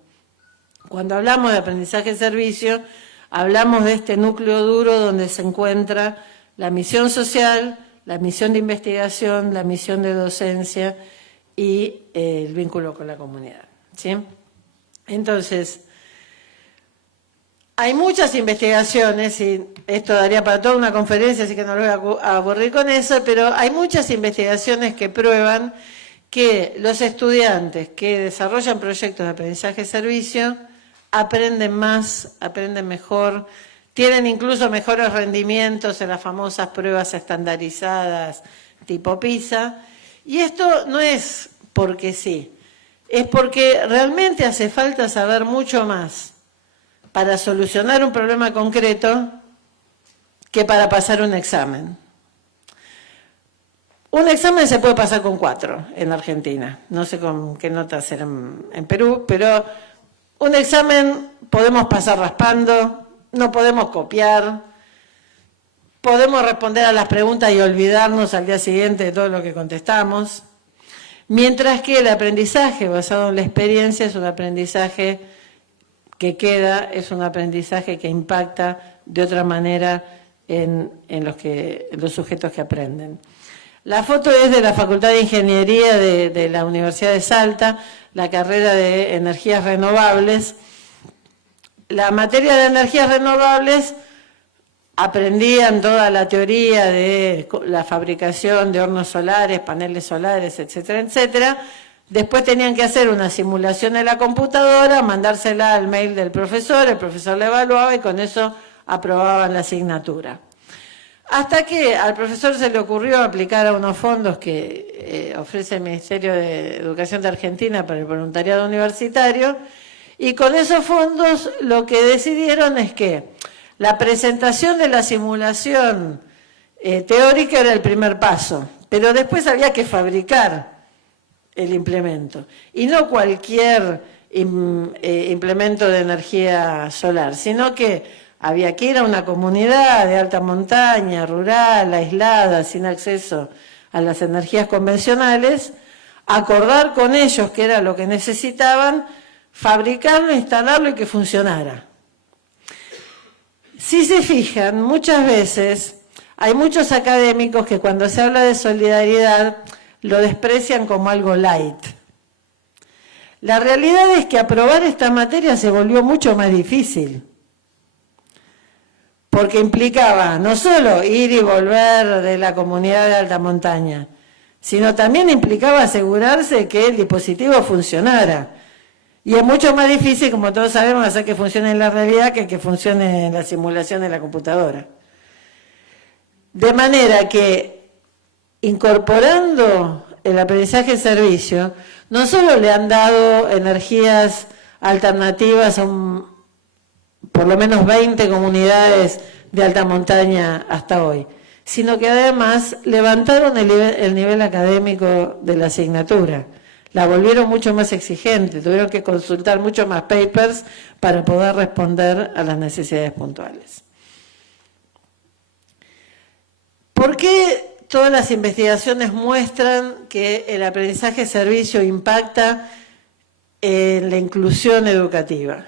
Cuando hablamos de aprendizaje-servicio, hablamos de este núcleo duro donde se encuentra la misión social, la misión de investigación, la misión de docencia y el vínculo con la comunidad, ¿sí? Entonces, hay muchas investigaciones, y esto daría para toda una conferencia, así que no lo voy a aburrir con eso, pero hay muchas investigaciones que prueban que los estudiantes que desarrollan proyectos de aprendizaje-servicio aprenden más, aprenden mejor, tienen incluso mejores rendimientos en las famosas pruebas estandarizadas tipo PISA, y esto no es porque sí, es porque realmente hace falta saber mucho más para solucionar un problema concreto que para pasar un examen. Un examen se puede pasar con 4 en Argentina, no sé con qué notas serán en Perú, pero un examen podemos pasar raspando, no podemos copiar, podemos responder a las preguntas y olvidarnos al día siguiente de todo lo que contestamos, mientras que el aprendizaje basado en la experiencia es un aprendizaje que queda, es un aprendizaje que impacta de otra manera en los sujetos que aprenden. La foto es de la Facultad de Ingeniería de la Universidad de Salta, la carrera de energías renovables. La materia de energías renovables aprendían toda la teoría de la fabricación de hornos solares, paneles solares, etcétera, etcétera. Después tenían que hacer una simulación en la computadora, mandársela al mail del profesor, el profesor la evaluaba y con eso aprobaban la asignatura. Hasta que al profesor se le ocurrió aplicar a unos fondos que ofrece el Ministerio de Educación de Argentina para el voluntariado universitario, y con esos fondos lo que decidieron es que la presentación de la simulación teórica era el primer paso, pero después había que fabricar el implemento, y no cualquier implemento de energía solar, sino que había que ir a una comunidad de alta montaña, rural, aislada, sin acceso a las energías convencionales, acordar con ellos qué era lo que necesitaban, fabricarlo, instalarlo y que funcionara. Si se fijan, muchas veces hay muchos académicos que cuando se habla de solidaridad lo desprecian como algo light. La realidad es que aprobar esta materia se volvió mucho más difícil, porque implicaba no solo ir y volver de la comunidad de alta montaña, sino también implicaba asegurarse que el dispositivo funcionara. Y es mucho más difícil, como todos sabemos, hacer que funcione en la realidad que funcione en la simulación de la computadora. De manera que, incorporando el aprendizaje servicio, no solo le han dado energías alternativas a por lo menos 20 comunidades de alta montaña hasta hoy, sino que además levantaron el nivel académico de la asignatura, la volvieron mucho más exigente, tuvieron que consultar mucho más papers para poder responder a las necesidades puntuales. ¿Por qué todas las investigaciones muestran que el aprendizaje servicio impacta en la inclusión educativa?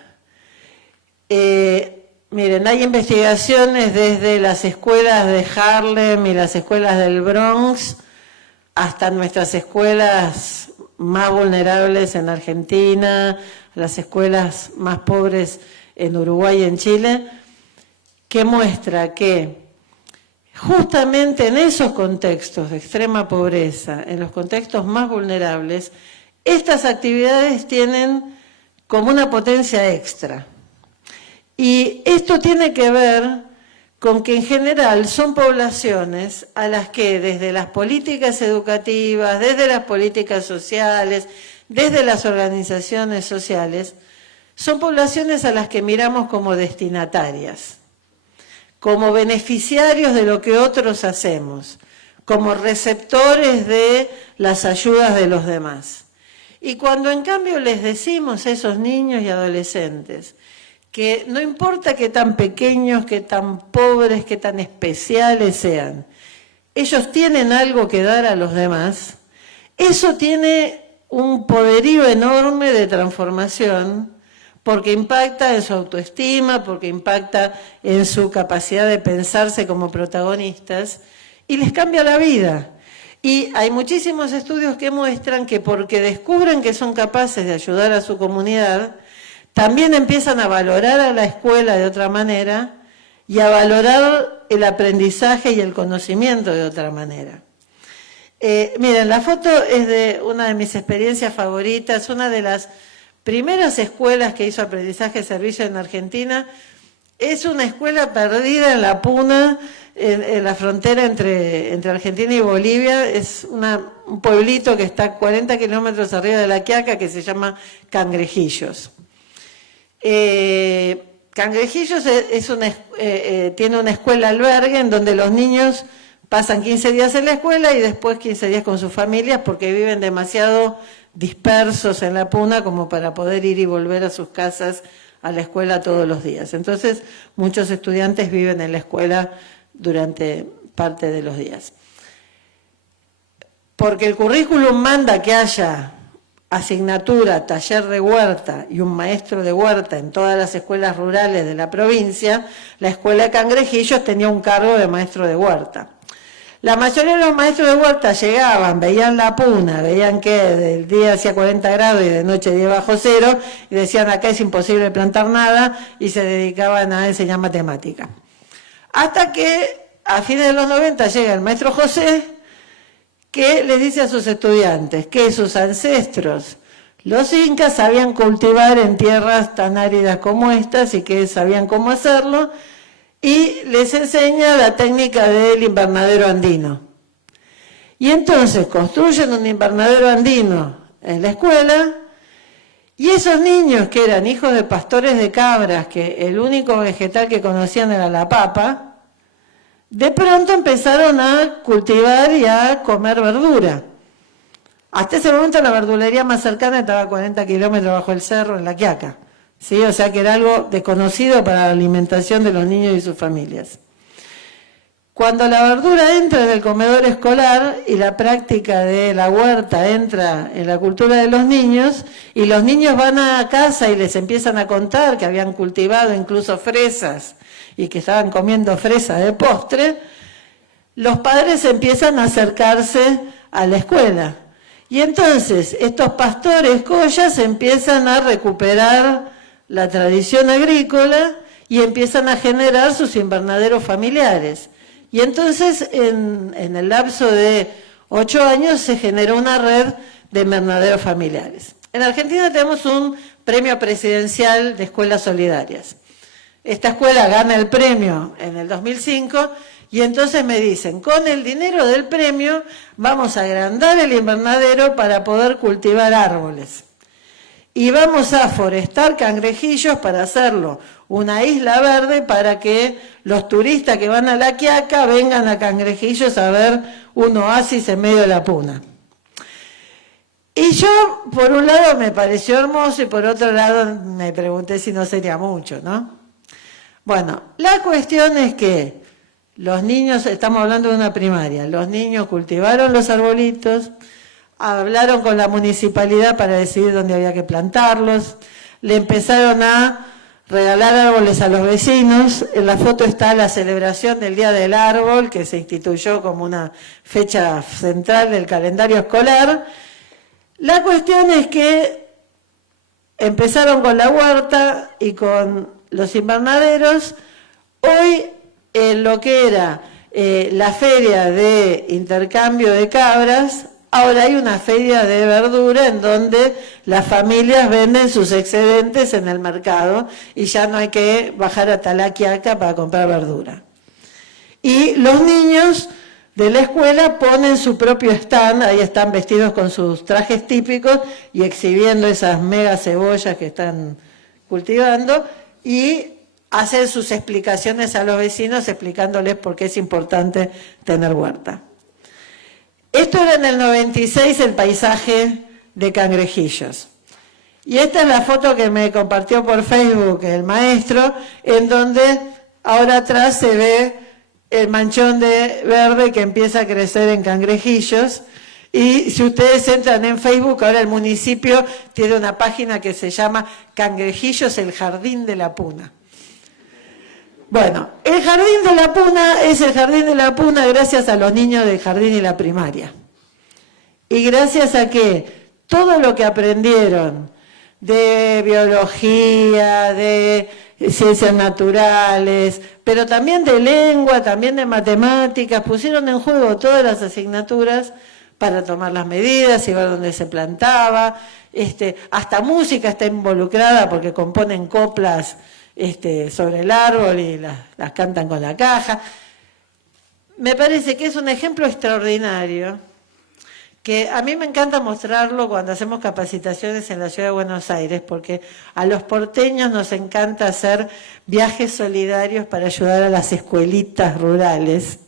Miren, hay investigaciones desde las escuelas de Harlem y las escuelas del Bronx hasta nuestras escuelas más vulnerables en Argentina, las escuelas más pobres en Uruguay y en Chile, que muestra que justamente en esos contextos de extrema pobreza, en los contextos más vulnerables, estas actividades tienen como una potencia extra. Y esto tiene que ver con que en general son poblaciones a las que desde las políticas educativas, desde las políticas sociales, desde las organizaciones sociales, son poblaciones a las que miramos como destinatarias, como beneficiarios de lo que otros hacemos, como receptores de las ayudas de los demás. Y cuando en cambio les decimos a esos niños y adolescentes que no importa qué tan pequeños, qué tan pobres, qué tan especiales sean, ellos tienen algo que dar a los demás, eso tiene un poderío enorme de transformación, porque impacta en su autoestima, porque impacta en su capacidad de pensarse como protagonistas, y les cambia la vida. Y hay muchísimos estudios que muestran que porque descubren que son capaces de ayudar a su comunidad, también empiezan a valorar a la escuela de otra manera y a valorar el aprendizaje y el conocimiento de otra manera. Miren, la foto es de una de mis experiencias favoritas, una de las primeras escuelas que hizo aprendizaje servicio en Argentina. Es una escuela perdida en la puna, en la frontera entre Argentina y Bolivia. Es un pueblito que está a 40 kilómetros arriba de La Quiaca, que se llama Cangrejillos. Cangrejillos tiene una escuela albergue en donde los niños pasan 15 días en la escuela y después 15 días con sus familias porque viven demasiado dispersos en la puna como para poder ir y volver a sus casas a la escuela todos los días. Entonces, muchos estudiantes viven en la escuela durante parte de los días. Porque el currículum manda que haya asignatura, taller de huerta y un maestro de huerta en todas las escuelas rurales de la provincia, la escuela de Cangrejillos tenía un cargo de maestro de huerta. La mayoría de los maestros de huerta llegaban, veían la puna, veían que del día hacía 40 grados y de noche 10 bajo cero, y decían acá es imposible plantar nada, y se dedicaban a enseñar matemática. Hasta que a fines de los 90 llega el maestro José, que les dice a sus estudiantes que sus ancestros, los incas, sabían cultivar en tierras tan áridas como estas y que sabían cómo hacerlo. y les enseña la técnica del invernadero andino. Y entonces construyen un invernadero andino en la escuela, y esos niños que eran hijos de pastores de cabras, que el único vegetal que conocían era la papa, de pronto empezaron a cultivar y a comer verdura. Hasta ese momento la verdulería más cercana estaba a 40 kilómetros bajo el cerro, en La Quiaca. ¿Sí? O sea que era algo desconocido para la alimentación de los niños y sus familias. Cuando la verdura entra en el comedor escolar y la práctica de la huerta entra en la cultura de los niños, y los niños van a casa y les empiezan a contar que habían cultivado incluso fresas y que estaban comiendo fresa de postre, los padres empiezan a acercarse a la escuela. Y entonces estos pastores collas empiezan a recuperar la tradición agrícola y empiezan a generar sus invernaderos familiares. Y entonces en el lapso de 8 años se generó una red de invernaderos familiares. En Argentina tenemos un premio presidencial de escuelas solidarias. Esta escuela gana el premio en el 2005 y entonces me dicen, con el dinero del premio vamos a agrandar el invernadero para poder cultivar árboles. Y vamos a forestar cangrejillos para hacerlo una isla verde para que los turistas que van a La Quiaca vengan a Cangrejillos a ver un oasis en medio de la puna. Y yo, por un lado, me pareció hermoso y por otro lado me pregunté si no sería mucho, ¿no? Bueno, la cuestión es que los niños, estamos hablando de una primaria, los niños cultivaron los arbolitos, hablaron con la municipalidad para decidir dónde había que plantarlos, le empezaron a regalar árboles a los vecinos. En la foto está la celebración del Día del Árbol, que se instituyó como una fecha central del calendario escolar. La cuestión es que empezaron con la huerta y con los invernaderos. Hoy, en lo que era la feria de intercambio de cabras, ahora hay una feria de verdura en donde las familias venden sus excedentes en el mercado y ya no hay que bajar hasta La Quiaca para comprar verdura. Y los niños de la escuela ponen su propio stand, ahí están vestidos con sus trajes típicos y exhibiendo esas mega cebollas que están cultivando y hacen sus explicaciones a los vecinos explicándoles por qué es importante tener huerta. Esto era en el 96 el paisaje de Cangrejillos. Y esta es la foto que me compartió por Facebook el maestro, en donde ahora atrás se ve el manchón de verde que empieza a crecer en Cangrejillos. Y si ustedes entran en Facebook, ahora el municipio tiene una página que se llama Cangrejillos, el Jardín de la Puna. Bueno, el Jardín de la Puna es el Jardín de la Puna gracias a los niños del jardín y la primaria. Y gracias a que todo lo que aprendieron de biología, de ciencias naturales, pero también de lengua, también de matemáticas, pusieron en juego todas las asignaturas para tomar las medidas y ver dónde se plantaba. Hasta música está involucrada porque componen coplas sobre el árbol y las cantan con la caja. Me parece que es un ejemplo extraordinario, que a mí me encanta mostrarlo cuando hacemos capacitaciones en la ciudad de Buenos Aires, porque a los porteños nos encanta hacer viajes solidarios para ayudar a las escuelitas rurales.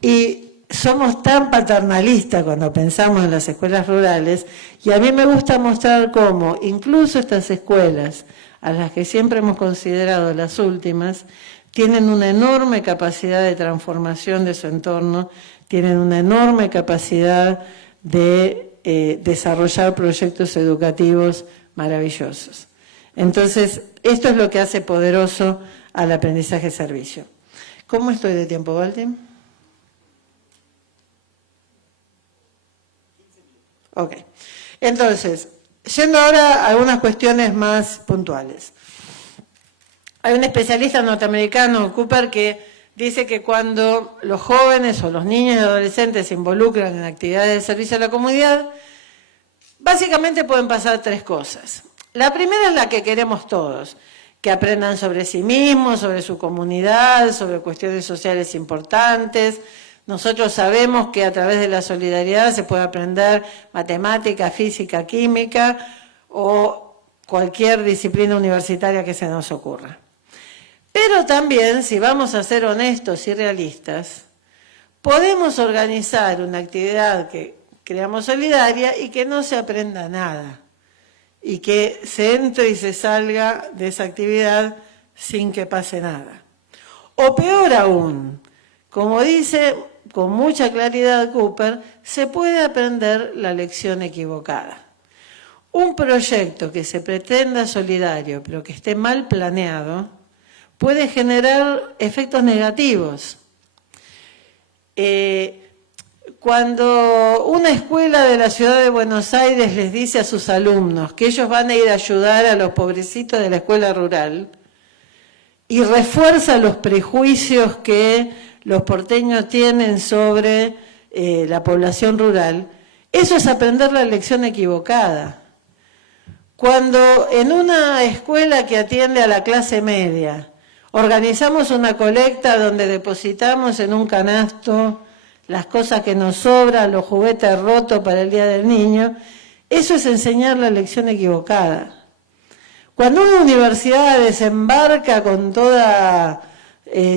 Y somos tan paternalistas cuando pensamos en las escuelas rurales, y a mí me gusta mostrar cómo incluso estas escuelas, a las que siempre hemos considerado las últimas, tienen una enorme capacidad de transformación de su entorno, tienen una enorme capacidad de desarrollar proyectos educativos maravillosos. Entonces, esto es lo que hace poderoso al aprendizaje-servicio. ¿Cómo estoy de tiempo, Walter? Ok. Entonces, yendo ahora a algunas cuestiones más puntuales. Hay un especialista norteamericano, Cooper, que dice que cuando los jóvenes o los niños y adolescentes se involucran en actividades de servicio a la comunidad, básicamente pueden pasar tres cosas. La primera es la que queremos todos, que aprendan sobre sí mismos, sobre su comunidad, sobre cuestiones sociales importantes. Nosotros sabemos que a través de la solidaridad se puede aprender matemática, física, química o cualquier disciplina universitaria que se nos ocurra. Pero también, si vamos a ser honestos y realistas, podemos organizar una actividad que creamos solidaria y que no se aprenda nada, y que se entre y se salga de esa actividad sin que pase nada. O peor aún, como dice con mucha claridad Cooper, se puede aprender la lección equivocada. Un proyecto que se pretenda solidario, pero que esté mal planeado, puede generar efectos negativos. Cuando una escuela de la ciudad de Buenos Aires les dice a sus alumnos que ellos van a ir a ayudar a los pobrecitos de la escuela rural y refuerza los prejuicios que los porteños tienen sobre la población rural, eso es aprender la lección equivocada. Cuando en una escuela que atiende a la clase media organizamos una colecta donde depositamos en un canasto las cosas que nos sobran, los juguetes rotos para el Día del Niño, eso es enseñar la lección equivocada. Cuando una universidad desembarca con toda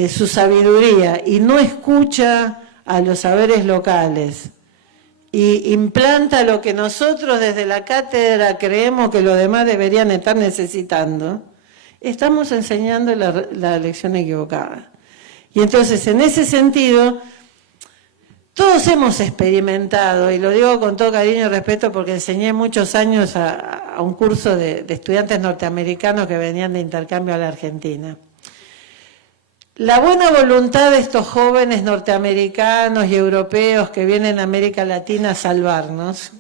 su sabiduría y no escucha a los saberes locales y implanta lo que nosotros desde la cátedra creemos que los demás deberían estar necesitando, estamos enseñando la lección equivocada. Y entonces, en ese sentido, todos hemos experimentado, y lo digo con todo cariño y respeto porque enseñé muchos años a un curso de estudiantes norteamericanos que venían de intercambio a la Argentina. La buena voluntad de estos jóvenes norteamericanos y europeos que vienen a América Latina a salvarnos,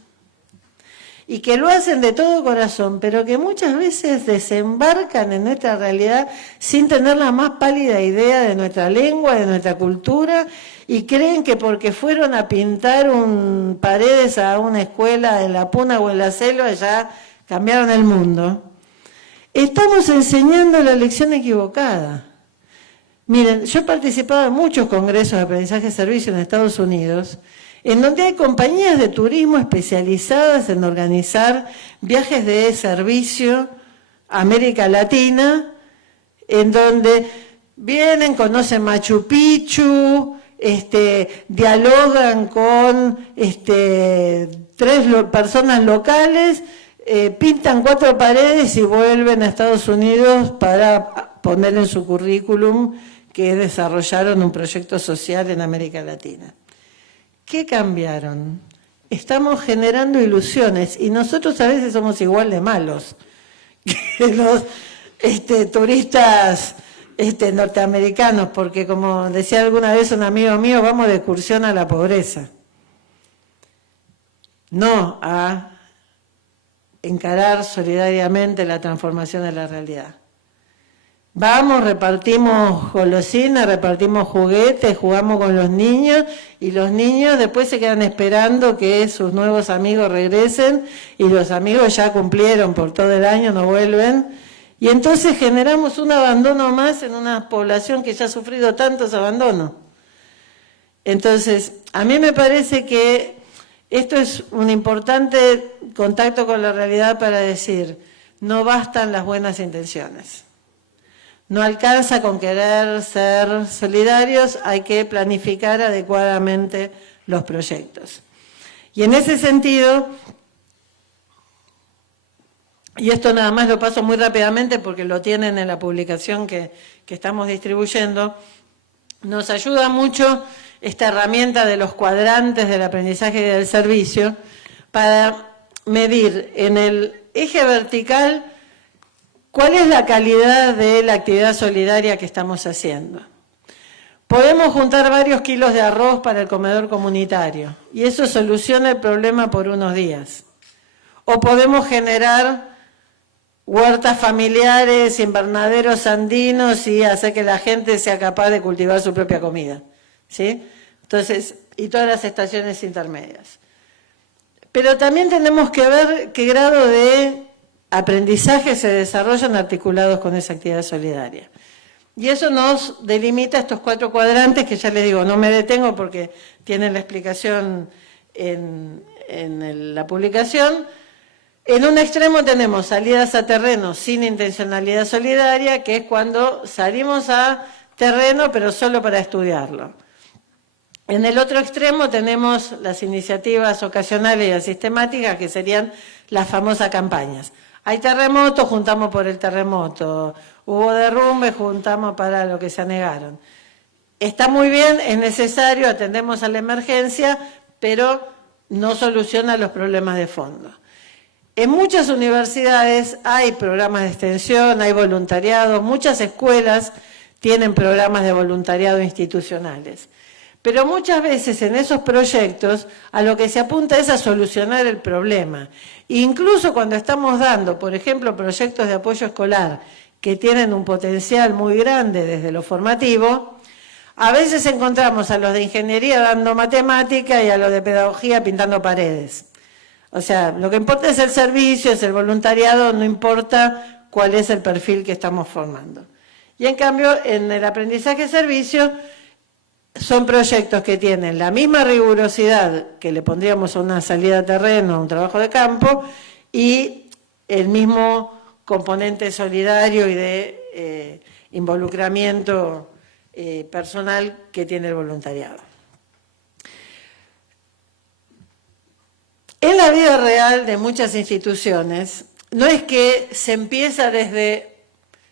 y que lo hacen de todo corazón, pero que muchas veces desembarcan en nuestra realidad sin tener la más pálida idea de nuestra lengua, de nuestra cultura, y creen que porque fueron a pintar paredes a una escuela en la Puna o en la Selva ya cambiaron el mundo. Estamos enseñando la lección equivocada. Miren, yo he participado en muchos congresos de aprendizaje de servicio en Estados Unidos, en donde hay compañías de turismo especializadas en organizar viajes de servicio a América Latina, en donde vienen, conocen Machu Picchu, dialogan con 3 personas locales, pintan 4 paredes y vuelven a Estados Unidos para poner en su currículum que desarrollaron un proyecto social en América Latina. ¿Qué cambiaron? Estamos generando ilusiones y nosotros a veces somos igual de malos que los turistas norteamericanos, porque como decía alguna vez un amigo mío, vamos de excursión a la pobreza, no a encarar solidariamente la transformación de la realidad. Vamos, repartimos golosinas, repartimos juguetes, jugamos con los niños y los niños después se quedan esperando que sus nuevos amigos regresen y los amigos ya cumplieron por todo el año, no vuelven. Y entonces generamos un abandono más en una población que ya ha sufrido tantos abandonos. Entonces, a mí me parece que esto es un importante contacto con la realidad para decir, no bastan las buenas intenciones. No alcanza con querer ser solidarios, hay que planificar adecuadamente los proyectos. Y en ese sentido, y esto nada más lo paso muy rápidamente porque lo tienen en la publicación que estamos distribuyendo, nos ayuda mucho esta herramienta de los cuadrantes del aprendizaje y del servicio para medir en el eje vertical ¿cuál es la calidad de la actividad solidaria que estamos haciendo? Podemos juntar varios kilos de arroz para el comedor comunitario y eso soluciona el problema por unos días. O podemos generar huertas familiares, invernaderos andinos y hacer que la gente sea capaz de cultivar su propia comida, ¿sí? Entonces, y todas las estaciones intermedias. Pero también tenemos que ver qué grado de aprendizajes se desarrollan articulados con esa actividad solidaria. Y eso nos delimita estos 4 cuadrantes que ya les digo, no me detengo porque tienen la explicación en la publicación. En un extremo tenemos salidas a terreno sin intencionalidad solidaria, que es cuando salimos a terreno pero solo para estudiarlo. En el otro extremo tenemos las iniciativas ocasionales y asistemáticas, que serían las famosas campañas. Hay terremoto, juntamos por el terremoto. Hubo derrumbe, juntamos para lo que se anegaron. Está muy bien, es necesario, atendemos a la emergencia, pero no soluciona los problemas de fondo. En muchas universidades hay programas de extensión, hay voluntariado, muchas escuelas tienen programas de voluntariado institucionales. Pero muchas veces en esos proyectos a lo que se apunta es a solucionar el problema. Incluso cuando estamos dando, por ejemplo, proyectos de apoyo escolar que tienen un potencial muy grande desde lo formativo, a veces encontramos a los de ingeniería dando matemática y a los de pedagogía pintando paredes. O sea, lo que importa es el servicio, es el voluntariado, no importa cuál es el perfil que estamos formando. Y en cambio, en el aprendizaje-servicio, son proyectos que tienen la misma rigurosidad que le pondríamos a una salida a terreno, a un trabajo de campo, y el mismo componente solidario y de involucramiento personal que tiene el voluntariado. En la vida real de muchas instituciones, no es que se empieza desde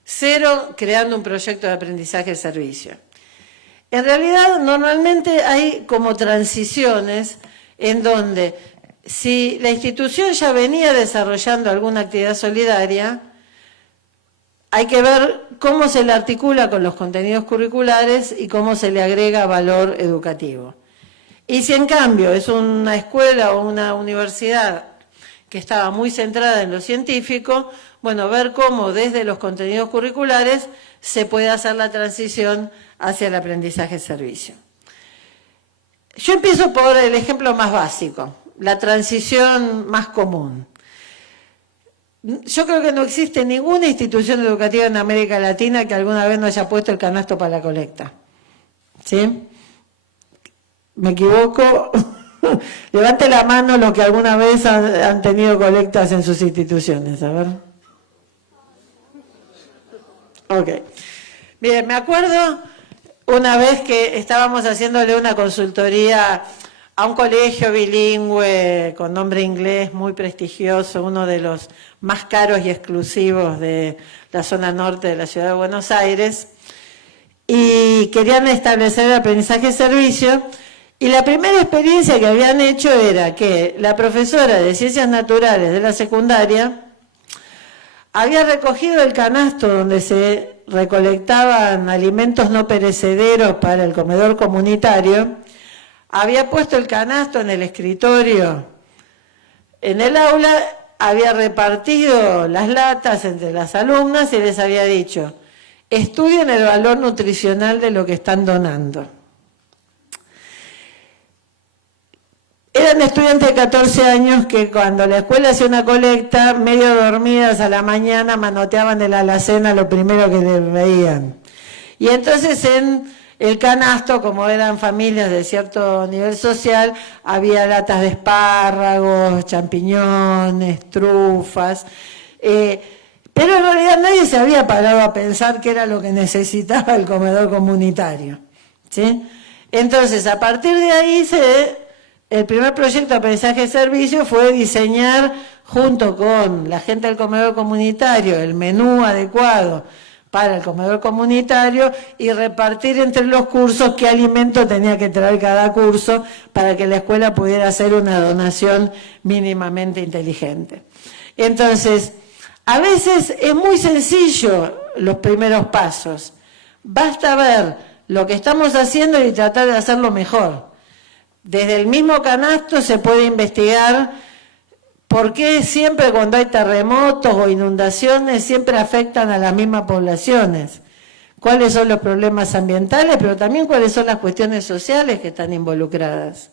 cero creando un proyecto de aprendizaje-servicio. En realidad, normalmente hay como transiciones en donde, si la institución ya venía desarrollando alguna actividad solidaria, hay que ver cómo se le articula con los contenidos curriculares y cómo se le agrega valor educativo. Y si en cambio es una escuela o una universidad que estaba muy centrada en lo científico, bueno, ver cómo desde los contenidos curriculares se puede hacer la transición hacia el aprendizaje-servicio. Yo empiezo por el ejemplo más básico, la transición más común. Yo creo que no existe ninguna institución educativa en América Latina que alguna vez no haya puesto el canasto para la colecta. ¿Sí? ¿Me equivoco? Levante la mano los que alguna vez han tenido colectas en sus instituciones. A ver. Ok. Miren, me acuerdo una vez que estábamos haciéndole una consultoría a un colegio bilingüe con nombre inglés muy prestigioso, uno de los más caros y exclusivos de la zona norte de la ciudad de Buenos Aires, y querían establecer el aprendizaje-servicio, y la primera experiencia que habían hecho era que la profesora de Ciencias Naturales de la secundaria había recogido el canasto donde se recolectaban alimentos no perecederos para el comedor comunitario, había puesto el canasto en el escritorio en el aula, había repartido las latas entre las alumnas y les había dicho: estudien el valor nutricional de lo que están donando. Eran estudiantes de 14 años que cuando la escuela hacía una colecta, medio dormidas a la mañana, manoteaban de la alacena lo primero que les veían. Y entonces en el canasto, como eran familias de cierto nivel social, había latas de espárragos, champiñones, trufas, pero en realidad nadie se había parado a pensar qué era lo que necesitaba el comedor comunitario, ¿sí? Entonces, a partir de ahí el primer proyecto de aprendizaje-servicio fue diseñar, junto con la gente del comedor comunitario, el menú adecuado para el comedor comunitario y repartir entre los cursos qué alimento tenía que traer cada curso para que la escuela pudiera hacer una donación mínimamente inteligente. Entonces, a veces es muy sencillo los primeros pasos. Basta ver lo que estamos haciendo y tratar de hacerlo mejor. Desde el mismo canasto se puede investigar por qué siempre cuando hay terremotos o inundaciones siempre afectan a las mismas poblaciones. Cuáles son los problemas ambientales, pero también cuáles son las cuestiones sociales que están involucradas.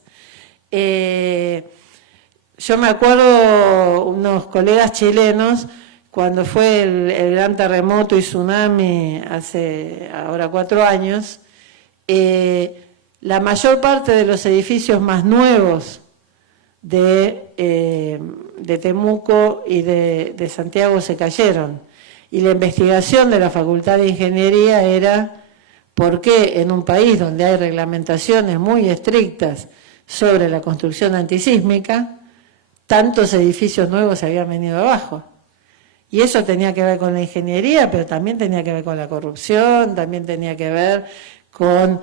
Yo me acuerdo unos colegas chilenos cuando fue el gran terremoto y tsunami hace ahora 4 años, la mayor parte de los edificios más nuevos de Temuco y de Santiago se cayeron. Y la investigación de la Facultad de Ingeniería era por qué en un país donde hay reglamentaciones muy estrictas sobre la construcción antisísmica, tantos edificios nuevos se habían venido abajo. Y eso tenía que ver con la ingeniería, pero también tenía que ver con la corrupción, también tenía que ver con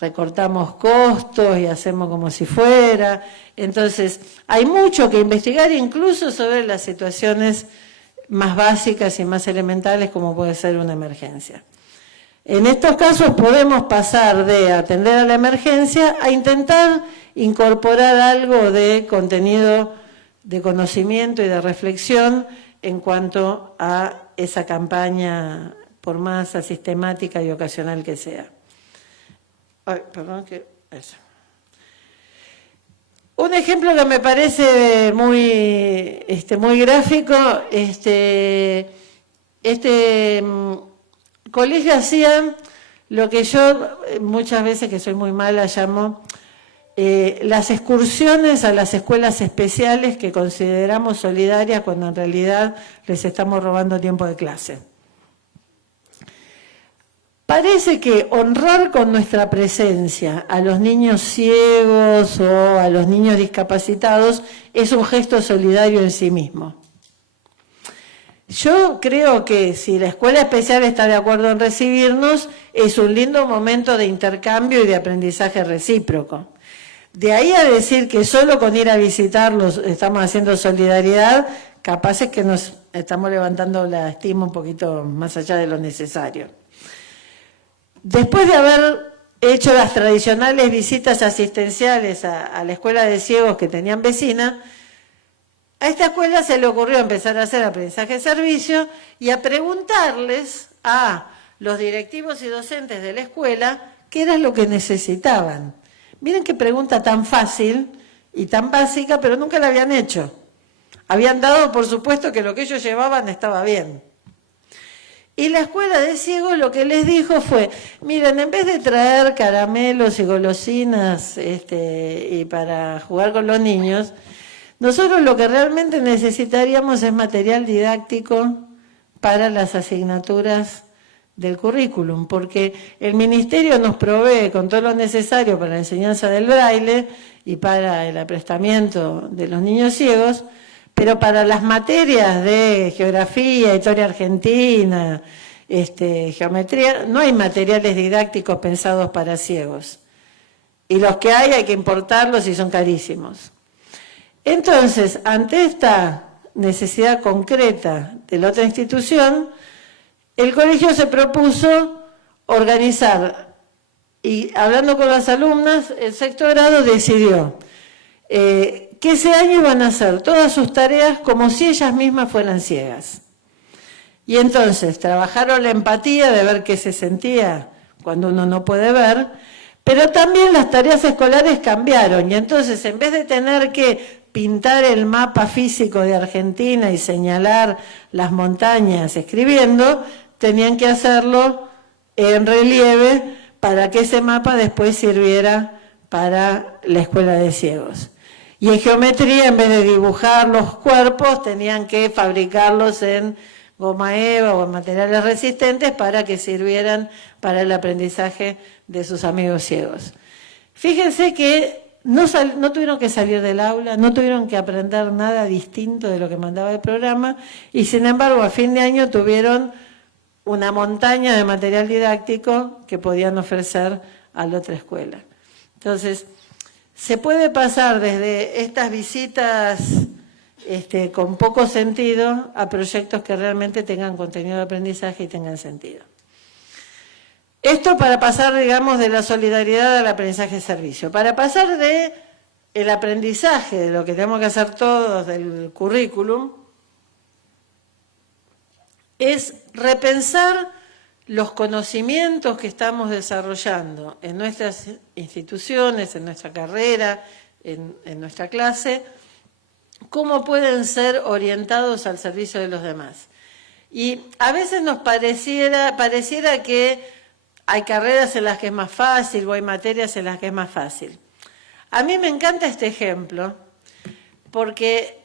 recortamos costos y hacemos como si fuera. Entonces, hay mucho que investigar incluso sobre las situaciones más básicas y más elementales como puede ser una emergencia. En estos casos podemos pasar de atender a la emergencia a intentar incorporar algo de contenido de conocimiento y de reflexión en cuanto a esa campaña, por más sistemática y ocasional que sea. Ay, perdón, que eso. Un ejemplo que me parece muy gráfico, colegio hacía lo que yo muchas veces, que soy muy mala, llamo las excursiones a las escuelas especiales que consideramos solidarias cuando en realidad les estamos robando tiempo de clase. Parece que honrar con nuestra presencia a los niños ciegos o a los niños discapacitados es un gesto solidario en sí mismo. Yo creo que si la escuela especial está de acuerdo en recibirnos, es un lindo momento de intercambio y de aprendizaje recíproco. De ahí a decir que solo con ir a visitarlos estamos haciendo solidaridad, capaz es que nos estamos levantando la estima un poquito más allá de lo necesario. Después de haber hecho las tradicionales visitas asistenciales a la escuela de ciegos que tenían vecina, a esta escuela se le ocurrió empezar a hacer aprendizaje de servicio y a preguntarles a los directivos y docentes de la escuela qué era lo que necesitaban. Miren qué pregunta tan fácil y tan básica, pero nunca la habían hecho. Habían dado por supuesto que lo que ellos llevaban estaba bien. Y la escuela de ciegos lo que les dijo fue, miren, en vez de traer caramelos y golosinas y para jugar con los niños, nosotros lo que realmente necesitaríamos es material didáctico para las asignaturas del currículum, porque el ministerio nos provee con todo lo necesario para la enseñanza del braille y para el aprestamiento de los niños ciegos, pero para las materias de geografía, historia argentina, geometría, no hay materiales didácticos pensados para ciegos. Y los que hay que importarlos y son carísimos. Entonces, ante esta necesidad concreta de la otra institución, el colegio se propuso organizar, y hablando con las alumnas, el sexto grado decidió que ese año iban a hacer todas sus tareas como si ellas mismas fueran ciegas. Y entonces trabajaron la empatía de ver qué se sentía cuando uno no puede ver, pero también las tareas escolares cambiaron, y entonces en vez de tener que pintar el mapa físico de Argentina y señalar las montañas escribiendo, tenían que hacerlo en relieve para que ese mapa después sirviera para la escuela de ciegos. Y en geometría, en vez de dibujar los cuerpos, tenían que fabricarlos en goma eva o en materiales resistentes para que sirvieran para el aprendizaje de sus amigos ciegos. Fíjense que no tuvieron que salir del aula, no tuvieron que aprender nada distinto de lo que mandaba el programa, y sin embargo a fin de año tuvieron una montaña de material didáctico que podían ofrecer a la otra escuela. Entonces, se puede pasar desde estas visitas con poco sentido a proyectos que realmente tengan contenido de aprendizaje y tengan sentido. Esto para pasar, digamos, de la solidaridad al aprendizaje de servicio. Para pasar de el aprendizaje, de lo que tenemos que hacer todos del currículum, es repensar los conocimientos que estamos desarrollando en nuestras instituciones, en nuestra carrera, en nuestra clase, cómo pueden ser orientados al servicio de los demás. Y a veces nos pareciera que hay carreras en las que es más fácil o hay materias en las que es más fácil. A mí me encanta este ejemplo porque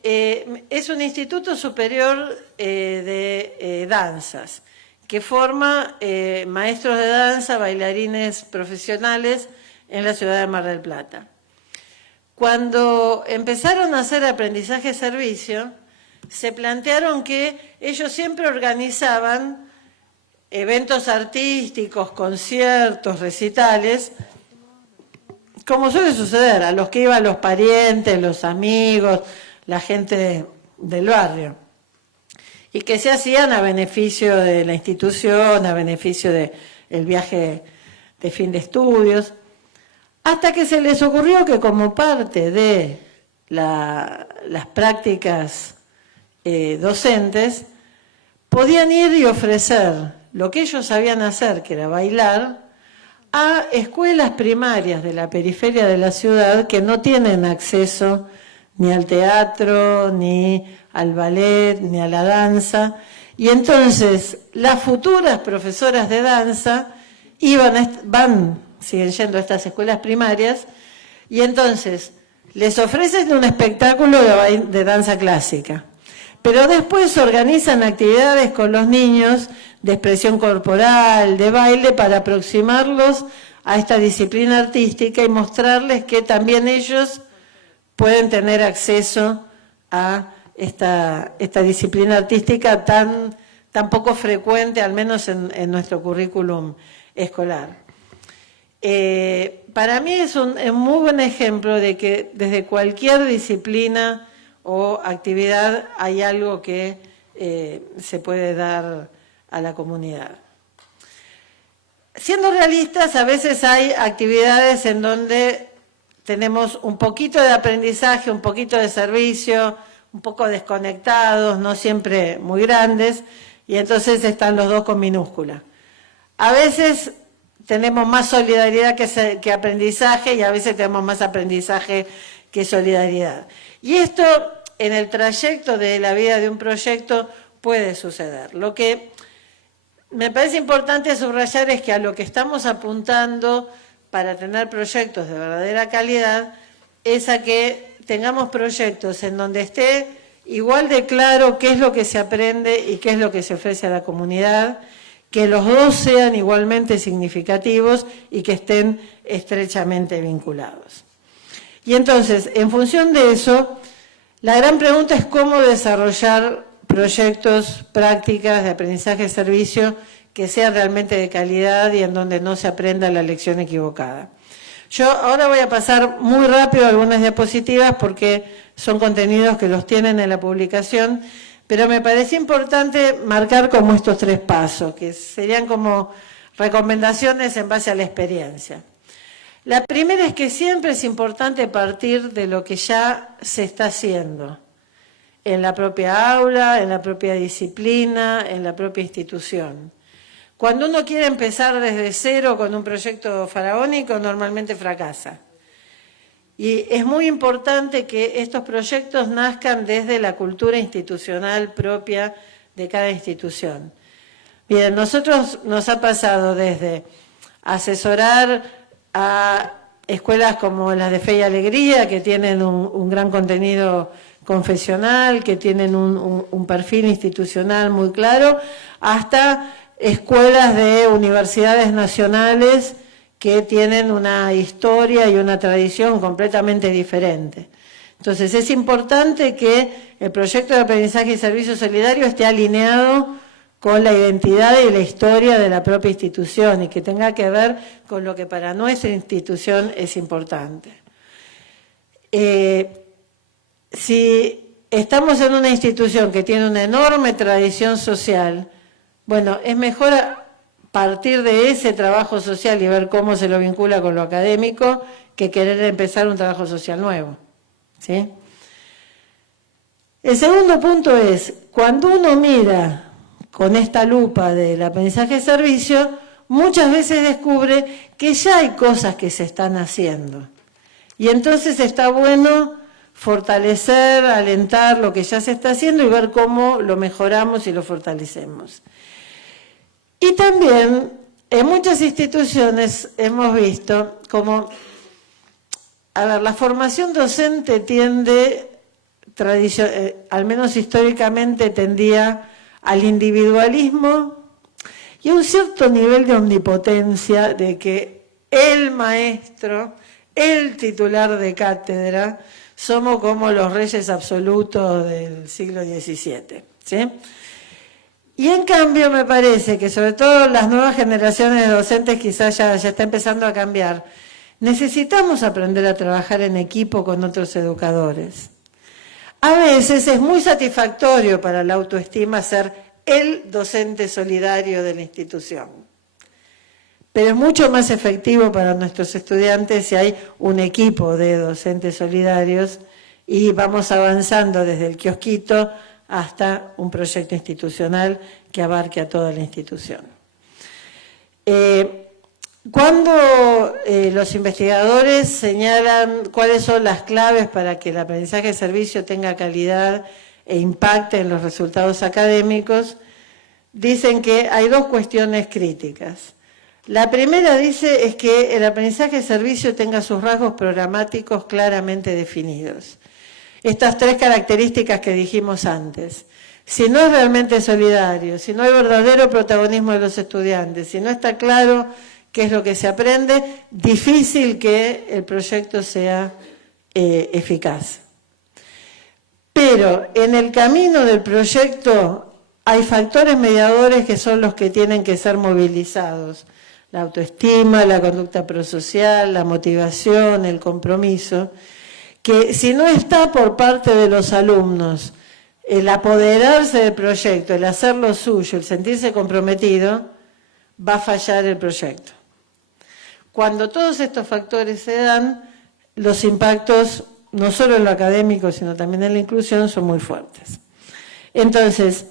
es un instituto superior de danzas que forma maestros de danza, bailarines profesionales en la ciudad de Mar del Plata. Cuando empezaron a hacer aprendizaje-servicio, se plantearon que ellos siempre organizaban eventos artísticos, conciertos, recitales, como suele suceder, a los que iban los parientes, los amigos, la gente del barrio, y que se hacían a beneficio de la institución, a beneficio del viaje de fin de estudios, hasta que se les ocurrió que como parte de las prácticas docentes, podían ir y ofrecer lo que ellos sabían hacer, que era bailar, a escuelas primarias de la periferia de la ciudad que no tienen acceso ni al teatro, ni al ballet, ni a la danza. Y entonces las futuras profesoras de danza siguen yendo a estas escuelas primarias, y entonces les ofrecen un espectáculo de danza clásica. Pero después organizan actividades con los niños de expresión corporal, de baile, para aproximarlos a esta disciplina artística y mostrarles que también ellos pueden tener acceso a esta disciplina artística tan poco frecuente, al menos en nuestro currículum escolar. Para mí es un muy buen ejemplo de que desde cualquier disciplina o actividad hay algo que se puede dar a la comunidad. Siendo realistas, a veces hay actividades en donde tenemos un poquito de aprendizaje, un poquito de servicio, un poco desconectados, no siempre muy grandes, y entonces están los dos con minúscula. A veces tenemos más solidaridad que aprendizaje, y a veces tenemos más aprendizaje que solidaridad. Y esto, en el trayecto de la vida de un proyecto, puede suceder. Lo que me parece importante subrayar es que a lo que estamos apuntando para tener proyectos de verdadera calidad es a que tengamos proyectos en donde esté igual de claro qué es lo que se aprende y qué es lo que se ofrece a la comunidad, que los dos sean igualmente significativos y que estén estrechamente vinculados. Y entonces, en función de eso, la gran pregunta es cómo desarrollar proyectos, prácticas de aprendizaje-servicio que sean realmente de calidad y en donde no se aprenda la lección equivocada. Yo ahora voy a pasar muy rápido algunas diapositivas porque son contenidos que los tienen en la publicación, pero me parece importante marcar como estos 3 pasos, que serían como recomendaciones en base a la experiencia. La primera es que siempre es importante partir de lo que ya se está haciendo en la propia aula, en la propia disciplina, en la propia institución. Cuando uno quiere empezar desde cero con un proyecto faraónico, normalmente fracasa. Y es muy importante que estos proyectos nazcan desde la cultura institucional propia de cada institución. Bien, nosotros nos ha pasado desde asesorar a escuelas como las de Fe y Alegría, que tienen un gran contenido confesional, que tienen un perfil institucional muy claro, hasta escuelas de universidades nacionales que tienen una historia y una tradición completamente diferente. Entonces es importante que el proyecto de aprendizaje y servicio solidario esté alineado con la identidad y la historia de la propia institución y que tenga que ver con lo que para nuestra institución es importante. Si estamos en una institución que tiene una enorme tradición social, bueno, es mejor partir de ese trabajo social y ver cómo se lo vincula con lo académico que querer empezar un trabajo social nuevo, ¿sí? El segundo punto es, cuando uno mira con esta lupa del aprendizaje-servicio, muchas veces descubre que ya hay cosas que se están haciendo. Y entonces está bueno fortalecer, alentar lo que ya se está haciendo y ver cómo lo mejoramos y lo fortalecemos. Y también en muchas instituciones hemos visto como, la formación docente tiende, al menos históricamente, tendía al individualismo y a un cierto nivel de omnipotencia de que el maestro, el titular de cátedra, somos como los reyes absolutos del siglo XVII, ¿sí? Y en cambio me parece que sobre todo las nuevas generaciones de docentes quizás ya está empezando a cambiar. Necesitamos aprender a trabajar en equipo con otros educadores. A veces es muy satisfactorio para la autoestima ser el docente solidario de la institución. Pero es mucho más efectivo para nuestros estudiantes si hay un equipo de docentes solidarios y vamos avanzando desde el kiosquito hasta un proyecto institucional que abarque a toda la institución. Cuando los investigadores señalan cuáles son las claves para que el aprendizaje de servicio tenga calidad e impacte en los resultados académicos, dicen que hay dos cuestiones críticas. La primera dice es que el aprendizaje de servicio tenga sus rasgos programáticos claramente definidos. Estas tres características que dijimos antes. Si no es realmente solidario, si no hay verdadero protagonismo de los estudiantes, si no está claro qué es lo que se aprende, difícil que el proyecto sea eficaz. Pero en el camino del proyecto hay factores mediadores que son los que tienen que ser movilizados. La autoestima, la conducta prosocial, la motivación, el compromiso, que si no está por parte de los alumnos el apoderarse del proyecto, el hacerlo suyo, el sentirse comprometido, va a fallar el proyecto. Cuando todos estos factores se dan, los impactos, no solo en lo académico, sino también en la inclusión, son muy fuertes. Entonces,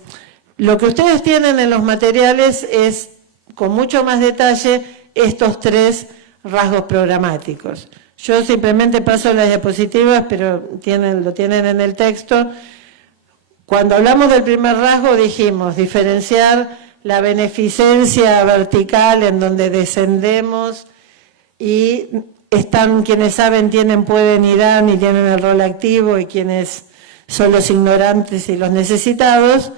lo que ustedes tienen en los materiales es, con mucho más detalle, estos tres rasgos programáticos. Yo simplemente paso las diapositivas, pero lo tienen en el texto. Cuando hablamos del primer rasgo dijimos diferenciar la beneficencia vertical en donde descendemos y están quienes saben, tienen, pueden y dan y tienen el rol activo y quienes son los ignorantes y los necesitados,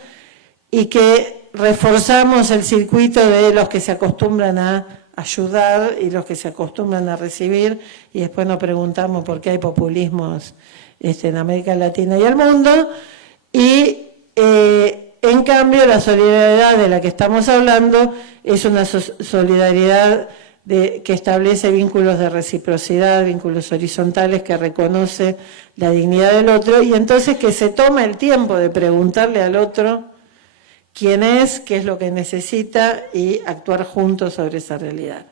y que reforzamos el circuito de los que se acostumbran a ayudar y los que se acostumbran a recibir, y después nos preguntamos por qué hay populismos en América Latina y el mundo. Y en cambio la solidaridad de la que estamos hablando es una solidaridad que establece vínculos de reciprocidad, vínculos horizontales, que reconoce la dignidad del otro, y entonces que se toma el tiempo de preguntarle al otro quién es, qué es lo que necesita y actuar juntos sobre esa realidad.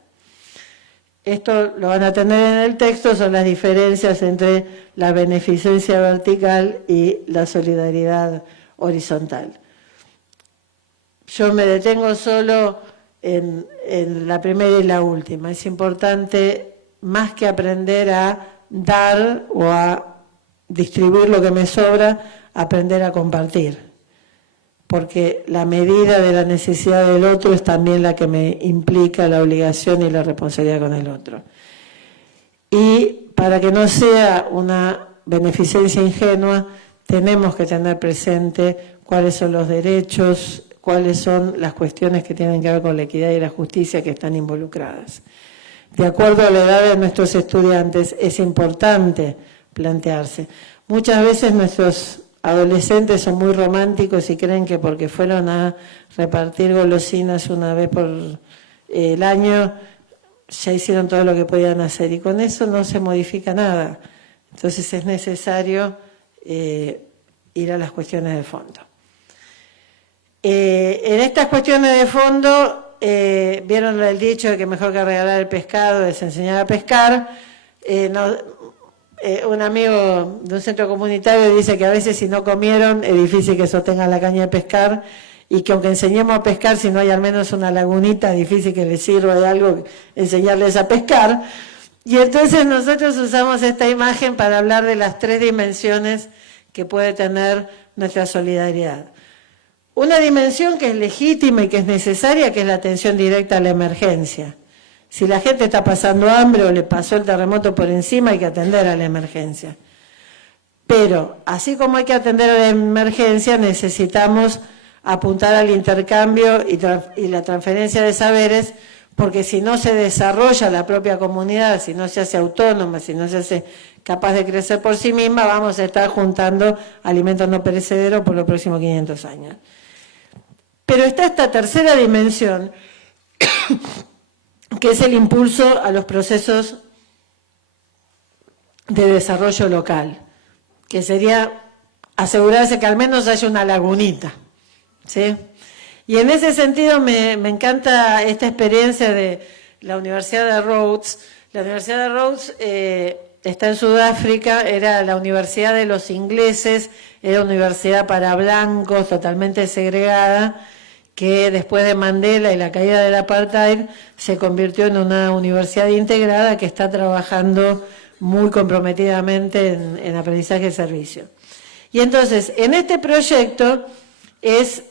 Esto lo van a tener en el texto, son las diferencias entre la beneficencia vertical y la solidaridad horizontal. Yo me detengo solo en la primera y la última. Es importante, más que aprender a dar o a distribuir lo que me sobra, aprender a compartir. Porque la medida de la necesidad del otro es también la que me implica la obligación y la responsabilidad con el otro. Y para que no sea una beneficencia ingenua, tenemos que tener presente cuáles son los derechos, cuáles son las cuestiones que tienen que ver con la equidad y la justicia que están involucradas. De acuerdo a la edad de nuestros estudiantes, es importante plantearse. Muchas veces nuestros adolescentes son muy románticos y creen que porque fueron a repartir golosinas una vez por el año, ya hicieron todo lo que podían hacer, y con eso no se modifica nada. Entonces es necesario ir a las cuestiones de fondo. En estas cuestiones de fondo, vieron el dicho de que mejor que regalar el pescado es enseñar a pescar. Un amigo de un centro comunitario dice que a veces si no comieron es difícil que sostengan la caña de pescar, y que aunque enseñemos a pescar, si no hay al menos una lagunita, es difícil que les sirva de algo enseñarles a pescar. Y entonces nosotros usamos esta imagen para hablar de las 3 dimensiones que puede tener nuestra solidaridad. Una dimensión que es legítima y que es necesaria, que es la atención directa a la emergencia. Si la gente está pasando hambre o le pasó el terremoto por encima, hay que atender a la emergencia. Pero, así como hay que atender a la emergencia, necesitamos apuntar al intercambio y la transferencia de saberes, porque si no se desarrolla la propia comunidad, si no se hace autónoma, si no se hace capaz de crecer por sí misma, vamos a estar juntando alimentos no perecederos por los próximos 500 años. Pero está esta tercera dimensión, que es el impulso a los procesos de desarrollo local, que sería asegurarse que al menos haya una lagunita, ¿sí? Y en ese sentido me encanta esta experiencia de la Universidad de Rhodes. La Universidad de Rhodes está en Sudáfrica, era la universidad de los ingleses, era una universidad para blancos, totalmente segregada, que después de Mandela y la caída del apartheid se convirtió en una universidad integrada que está trabajando muy comprometidamente en aprendizaje y servicio. Y entonces, en este proyecto es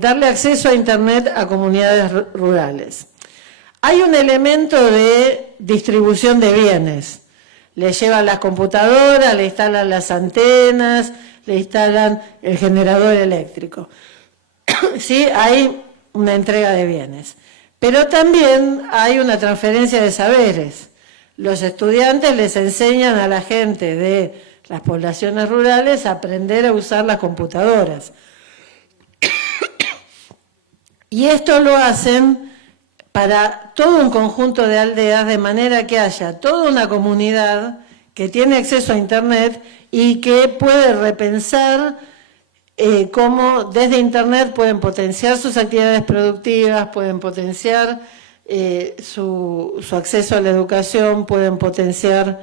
darle acceso a Internet a comunidades rurales. Hay un elemento de distribución de bienes. Le llevan las computadoras, le instalan las antenas, le instalan el generador eléctrico. Sí, hay una entrega de bienes. Pero también hay una transferencia de saberes. Los estudiantes les enseñan a la gente de las poblaciones rurales a aprender a usar las computadoras. Y esto lo hacen para todo un conjunto de aldeas, de manera que haya toda una comunidad que tiene acceso a Internet y que puede repensar cómo desde Internet pueden potenciar sus actividades productivas, pueden potenciar su acceso a la educación, pueden potenciar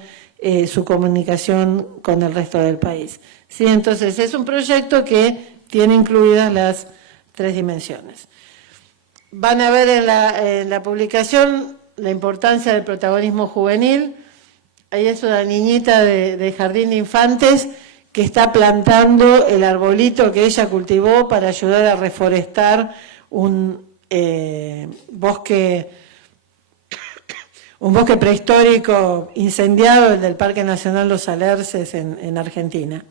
su comunicación con el resto del país. ¿Sí? Entonces, es un proyecto que tiene incluidas las 3 dimensiones. Van a ver en la publicación la importancia del protagonismo juvenil. Ahí es una niñita de jardín de infantes que está plantando el arbolito que ella cultivó para ayudar a reforestar un bosque prehistórico incendiado, el del Parque Nacional Los Alerces en Argentina.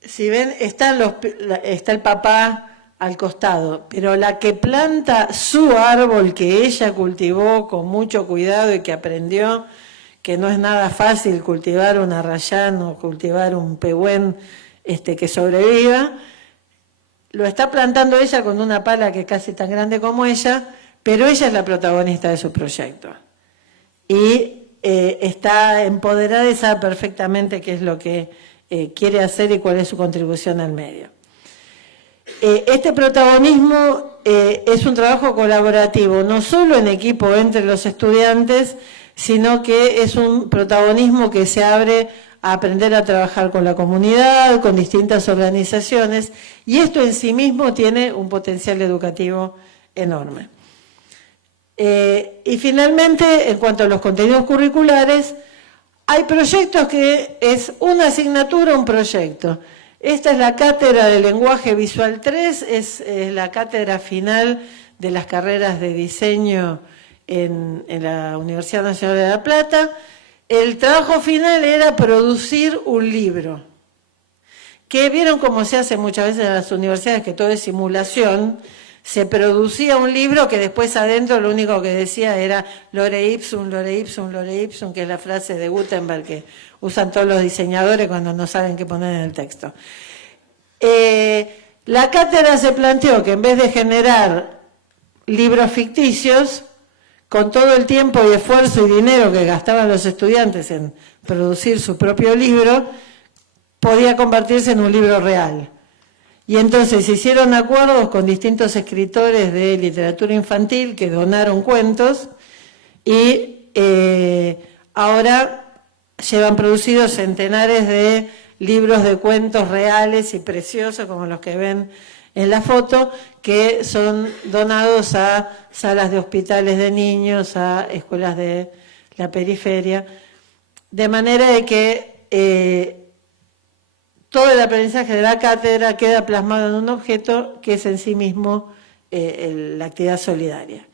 Si ven, está el papá al costado, pero la que planta su árbol que ella cultivó con mucho cuidado y que aprendió que no es nada fácil cultivar un arrayán o cultivar un pehuen que sobreviva, lo está plantando ella con una pala que es casi tan grande como ella, pero ella es la protagonista de su proyecto. Y está empoderada y sabe perfectamente qué es lo que quiere hacer y cuál es su contribución al medio. Este protagonismo es un trabajo colaborativo, no solo en equipo entre los estudiantes, sino que es un protagonismo que se abre a aprender a trabajar con la comunidad, con distintas organizaciones, y esto en sí mismo tiene un potencial educativo enorme. Y finalmente, en cuanto a los contenidos curriculares, hay proyectos que es una asignatura, un proyecto. Esta es la cátedra de lenguaje visual 3, es la cátedra final de las carreras de diseño en la Universidad Nacional de La Plata. El trabajo final era producir un libro, que vieron cómo se hace muchas veces en las universidades, que todo es simulación. Se producía un libro que después adentro lo único que decía era lore ipsum, lore ipsum, lore ipsum, que es la frase de Gutenberg que usan todos los diseñadores cuando no saben qué poner en el texto. La cátedra se planteó que en vez de generar libros ficticios, con todo el tiempo y esfuerzo y dinero que gastaban los estudiantes en producir su propio libro, podía convertirse en un libro real. Y entonces se hicieron acuerdos con distintos escritores de literatura infantil que donaron cuentos y ahora llevan producidos centenares de libros de cuentos reales y preciosos como los que ven en la foto, que son donados a salas de hospitales de niños, a escuelas de la periferia, de manera de que todo el aprendizaje de la cátedra queda plasmado en un objeto que es en sí mismo la actividad solidaria.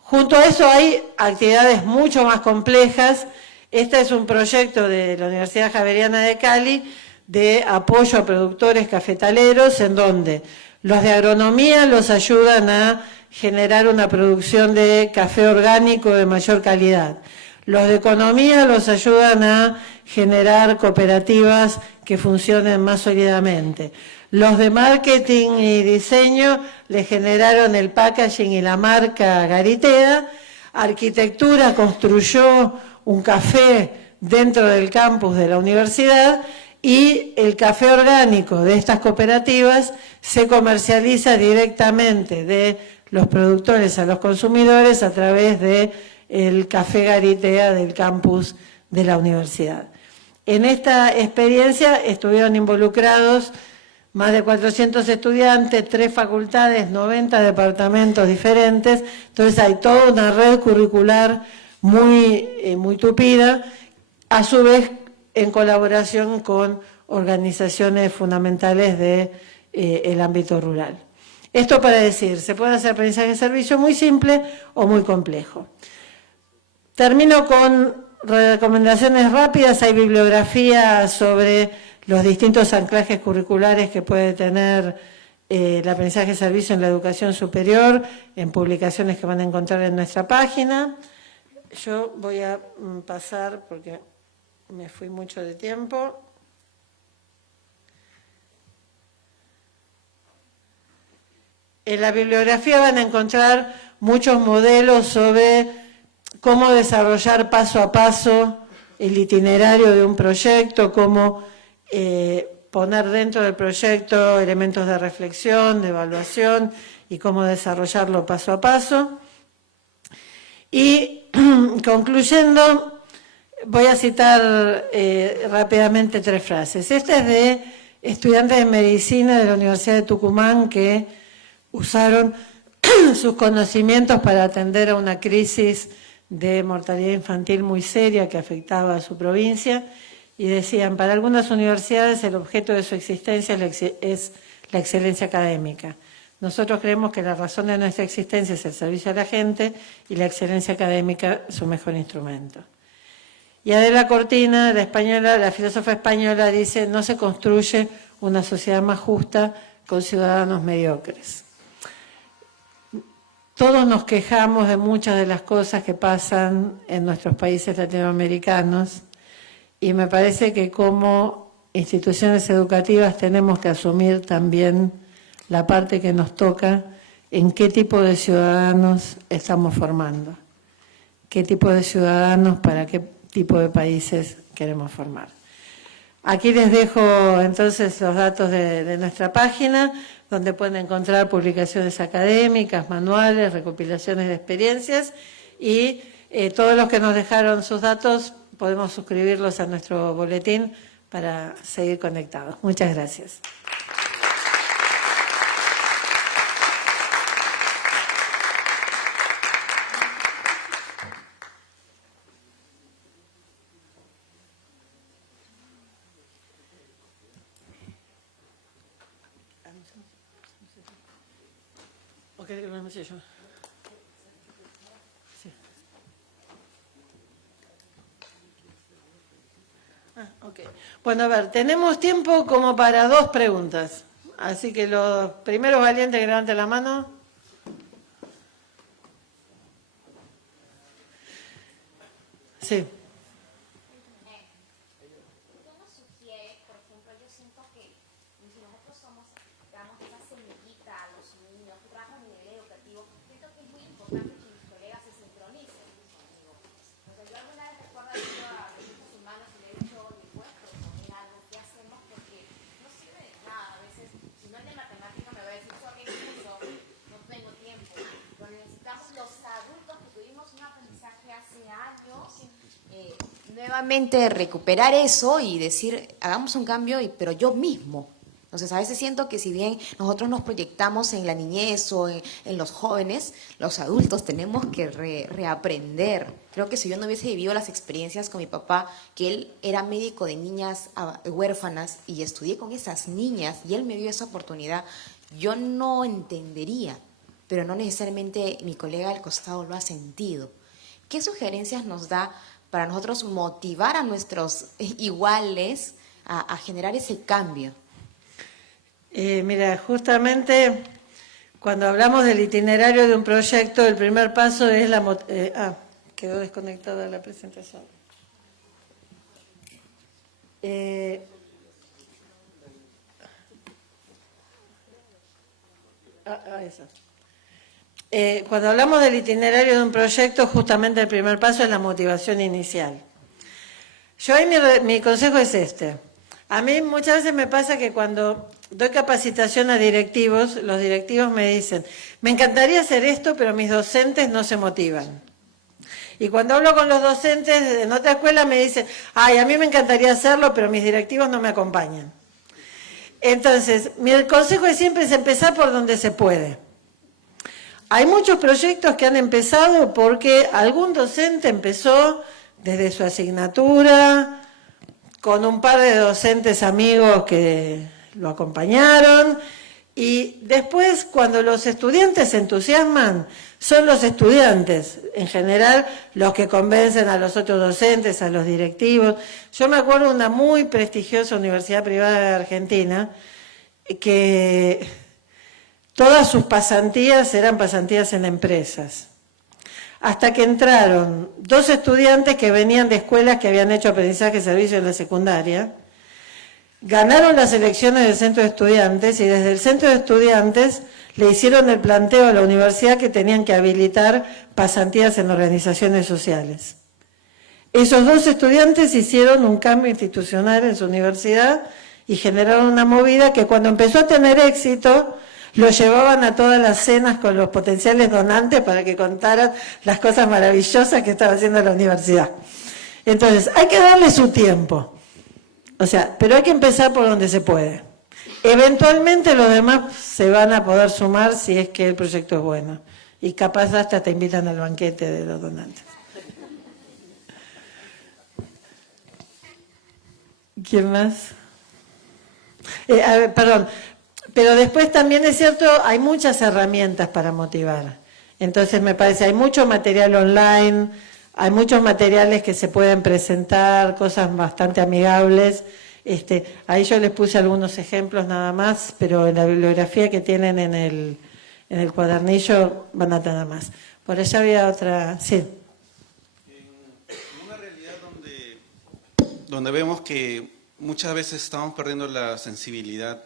Junto a eso hay actividades mucho más complejas. Este es un proyecto de la Universidad Javeriana de Cali de apoyo a productores cafetaleros, en donde los de agronomía los ayudan a generar una producción de café orgánico de mayor calidad. Los de economía los ayudan a generar cooperativas que funcionen más sólidamente. Los de marketing y diseño le generaron el packaging y la marca Garitea. Arquitectura construyó un café dentro del campus de la universidad y el café orgánico de estas cooperativas se comercializa directamente de los productores a los consumidores a través del café Garitea del campus de la universidad. En esta experiencia estuvieron involucrados más de 400 estudiantes, 3 facultades, 90 departamentos diferentes. Entonces hay toda una red curricular muy tupida, a su vez en colaboración con organizaciones fundamentales del ámbito rural. Esto para decir, se puede hacer aprendizaje de servicio muy simple o muy complejo. Termino con recomendaciones rápidas. Hay bibliografía sobre los distintos anclajes curriculares que puede tener el aprendizaje de servicio en la educación superior, en publicaciones que van a encontrar en nuestra página. Yo voy a pasar, porque me fui mucho de tiempo. En la bibliografía van a encontrar muchos modelos sobre cómo desarrollar paso a paso el itinerario de un proyecto, cómo poner dentro del proyecto elementos de reflexión, de evaluación y cómo desarrollarlo paso a paso. Y concluyendo, voy a citar rápidamente 3 frases. Esta es de estudiantes de medicina de la Universidad de Tucumán que usaron sus conocimientos para atender a una crisis de mortalidad infantil muy seria que afectaba a su provincia, y decían: para algunas universidades el objeto de su existencia es la excelencia académica. Nosotros creemos que la razón de nuestra existencia es el servicio a la gente y la excelencia académica su mejor instrumento. Y Adela Cortina, la filósofa española, dice: no se construye una sociedad más justa con ciudadanos mediocres. Todos nos quejamos de muchas de las cosas que pasan en nuestros países latinoamericanos, y me parece que como instituciones educativas tenemos que asumir también la parte que nos toca en qué tipo de ciudadanos estamos formando, qué tipo de ciudadanos para qué tipo de países queremos formar. Aquí les dejo entonces los datos de nuestra página, donde pueden encontrar publicaciones académicas, manuales, recopilaciones de experiencias, y todos los que nos dejaron sus datos podemos suscribirlos a nuestro boletín para seguir conectados. Muchas gracias. Bueno, a ver, tenemos tiempo como para 2 preguntas. Así que los primeros valientes que levanten la mano. Sí. Nuevamente recuperar eso y decir, hagamos un cambio, pero yo mismo, Entonces, a veces siento que si bien nosotros nos proyectamos en la niñez o en los jóvenes, los adultos tenemos que reaprender. Creo que si yo no hubiese vivido las experiencias con mi papá, que él era médico de niñas huérfanas y estudié con esas niñas y él me dio esa oportunidad, yo no entendería, pero no necesariamente mi colega al costado lo ha sentido. ¿Qué sugerencias nos da para nosotros motivar a nuestros iguales a generar ese cambio? Mira, justamente cuando hablamos del itinerario de un proyecto, el primer paso es la... quedó desconectada la presentación. Eso. Cuando hablamos del itinerario de un proyecto, justamente el primer paso es la motivación inicial. Yo ahí mi consejo es este. A mí muchas veces me pasa que cuando doy capacitación a directivos, los directivos me dicen, me encantaría hacer esto, pero mis docentes no se motivan. Y cuando hablo con los docentes en otra escuela me dicen, ay, a mí me encantaría hacerlo, pero mis directivos no me acompañan. Entonces, mi consejo es siempre empezar por donde se puede. Hay muchos proyectos que han empezado porque algún docente empezó desde su asignatura, con un par de docentes amigos que lo acompañaron, y después cuando los estudiantes se entusiasman, son los estudiantes, en general, los que convencen a los otros docentes, a los directivos. Yo me acuerdo de una muy prestigiosa universidad privada de Argentina, que todas sus pasantías eran pasantías en empresas. Hasta que entraron 2 estudiantes que venían de escuelas que habían hecho aprendizaje de servicio en la secundaria, ganaron las elecciones del centro de estudiantes y desde el centro de estudiantes le hicieron el planteo a la universidad que tenían que habilitar pasantías en organizaciones sociales. Esos 2 estudiantes hicieron un cambio institucional en su universidad y generaron una movida que cuando empezó a tener éxito, lo llevaban a todas las cenas con los potenciales donantes para que contaran las cosas maravillosas que estaba haciendo la universidad. Entonces, hay que darle su tiempo. O sea, pero hay que empezar por donde se puede. Eventualmente los demás se van a poder sumar si es que el proyecto es bueno. Y capaz hasta te invitan al banquete de los donantes. ¿Quién más? Perdón. Pero después también es cierto, hay muchas herramientas para motivar. Entonces me parece, hay mucho material online, hay muchos materiales que se pueden presentar, cosas bastante amigables. Ahí yo les puse algunos ejemplos nada más, pero en la bibliografía que tienen en el cuadernillo van a tener más. Por allá había otra, sí. En una realidad donde vemos que muchas veces estamos perdiendo la sensibilidad.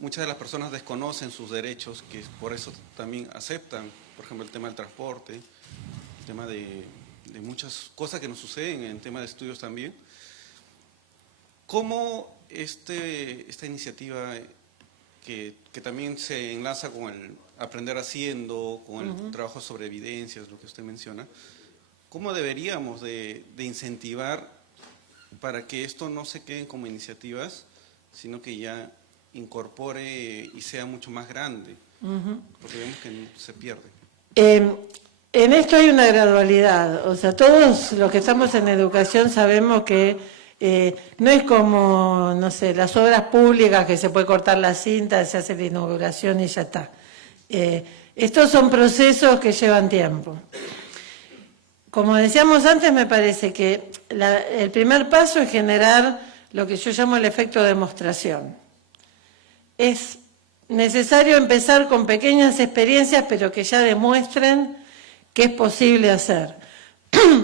Muchas de las personas desconocen sus derechos, que por eso también aceptan, por ejemplo, el tema del transporte, el tema de muchas cosas que nos suceden en el tema de estudios también. ¿Cómo esta iniciativa que también se enlaza con el aprender haciendo, con el trabajo sobre evidencias, lo que usted menciona, cómo deberíamos de incentivar para que esto no se queden como iniciativas, sino que ya incorpore y sea mucho más grande, porque vemos que se pierde? En esto hay una gradualidad, o sea, todos los que estamos en educación sabemos que no es como, no sé, las obras públicas que se puede cortar la cinta, se hace la inauguración y ya está. Estos son procesos que llevan tiempo. Como decíamos antes, me parece que el primer paso es generar lo que yo llamo el efecto demostración. Es necesario empezar con pequeñas experiencias, pero que ya demuestren que es posible hacer.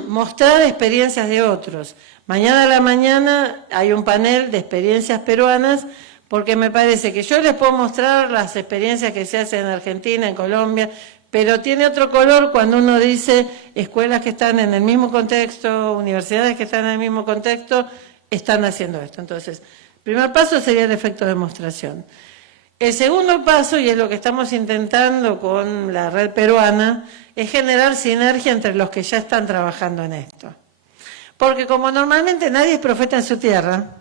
Mostrar experiencias de otros. Mañana a la mañana hay un panel de experiencias peruanas, porque me parece que yo les puedo mostrar las experiencias que se hacen en Argentina, en Colombia, pero tiene otro color cuando uno dice escuelas que están en el mismo contexto, universidades que están en el mismo contexto, están haciendo esto. Entonces, el primer paso sería el efecto demostración. El segundo paso, y es lo que estamos intentando con la red peruana, es generar sinergia entre los que ya están trabajando en esto. Porque como normalmente nadie es profeta en su tierra,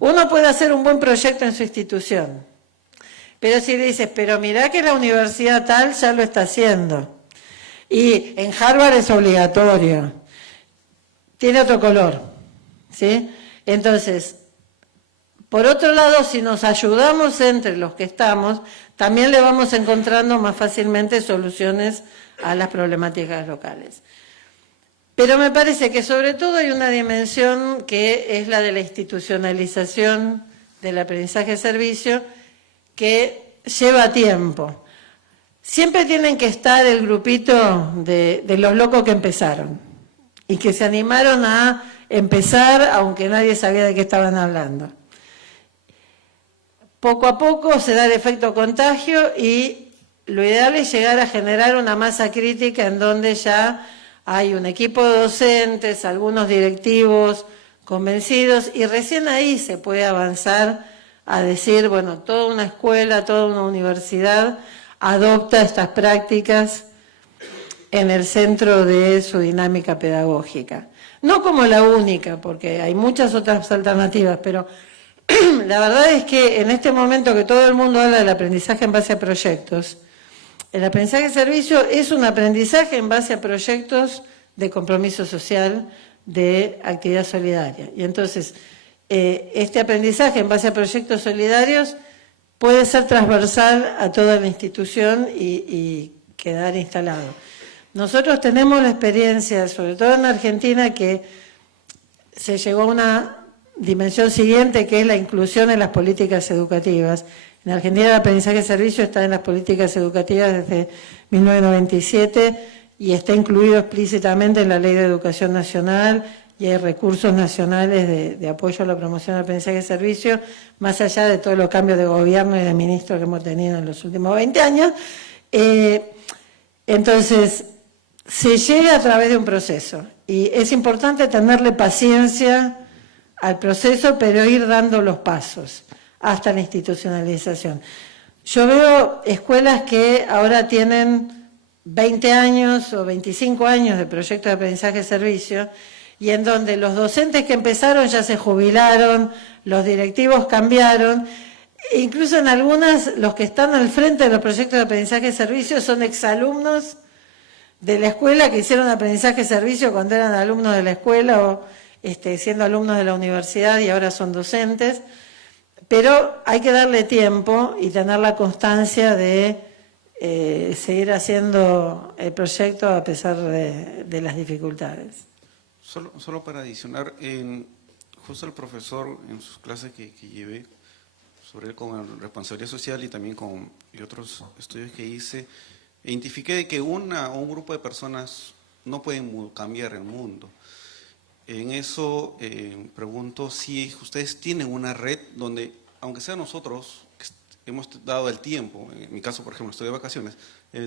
Uno puede hacer un buen proyecto en su institución, pero si le dices, pero mirá que la universidad tal ya lo está haciendo, y en Harvard es obligatorio, tiene otro color, ¿sí? Entonces, por otro lado, si nos ayudamos entre los que estamos, también le vamos encontrando más fácilmente soluciones a las problemáticas locales. Pero me parece que sobre todo hay una dimensión que es la de la institucionalización del aprendizaje-servicio que lleva tiempo. Siempre tienen que estar el grupito de los locos que empezaron y que se animaron a empezar aunque nadie sabía de qué estaban hablando. Poco a poco se da el efecto contagio y lo ideal es llegar a generar una masa crítica en donde ya hay un equipo de docentes, algunos directivos convencidos y recién ahí se puede avanzar a decir, bueno, toda una escuela, toda una universidad adopta estas prácticas en el centro de su dinámica pedagógica. No como la única, porque hay muchas otras alternativas, pero la verdad es que en este momento que todo el mundo habla del aprendizaje en base a proyectos, el aprendizaje de servicio es un aprendizaje en base a proyectos de compromiso social, de actividad solidaria. Y entonces, este aprendizaje en base a proyectos solidarios puede ser transversal a toda la institución y quedar instalado. Nosotros tenemos la experiencia, sobre todo en Argentina, que se llegó a una dimensión siguiente, que es la inclusión en las políticas educativas. En Argentina el aprendizaje de servicio está en las políticas educativas desde 1997 y está incluido explícitamente en la Ley de Educación Nacional y hay recursos nacionales de apoyo a la promoción del aprendizaje de servicio, más allá de todos los cambios de gobierno y de ministros que hemos tenido en los últimos 20 años. Entonces, se llega a través de un proceso y es importante tenerle paciencia al proceso, pero ir dando los pasos hasta la institucionalización. Yo veo escuelas que ahora tienen 20 años o 25 años de proyecto de aprendizaje de servicio y en donde los docentes que empezaron ya se jubilaron, los directivos cambiaron, e incluso en algunas los que están al frente de los proyectos de aprendizaje de servicio son exalumnos de la escuela que hicieron aprendizaje de servicio cuando eran alumnos de la escuela o siendo alumnos de la universidad y ahora son docentes. Pero hay que darle tiempo y tener la constancia de seguir haciendo el proyecto a pesar de las dificultades. Solo para adicionar, justo el profesor en sus clases que llevé sobre con responsabilidad social y también con otros estudios que hice, identifiqué de que un grupo de personas no pueden cambiar el mundo. En eso pregunto si ustedes tienen una red donde, aunque sea nosotros, que hemos dado el tiempo, en mi caso, por ejemplo, estoy de vacaciones,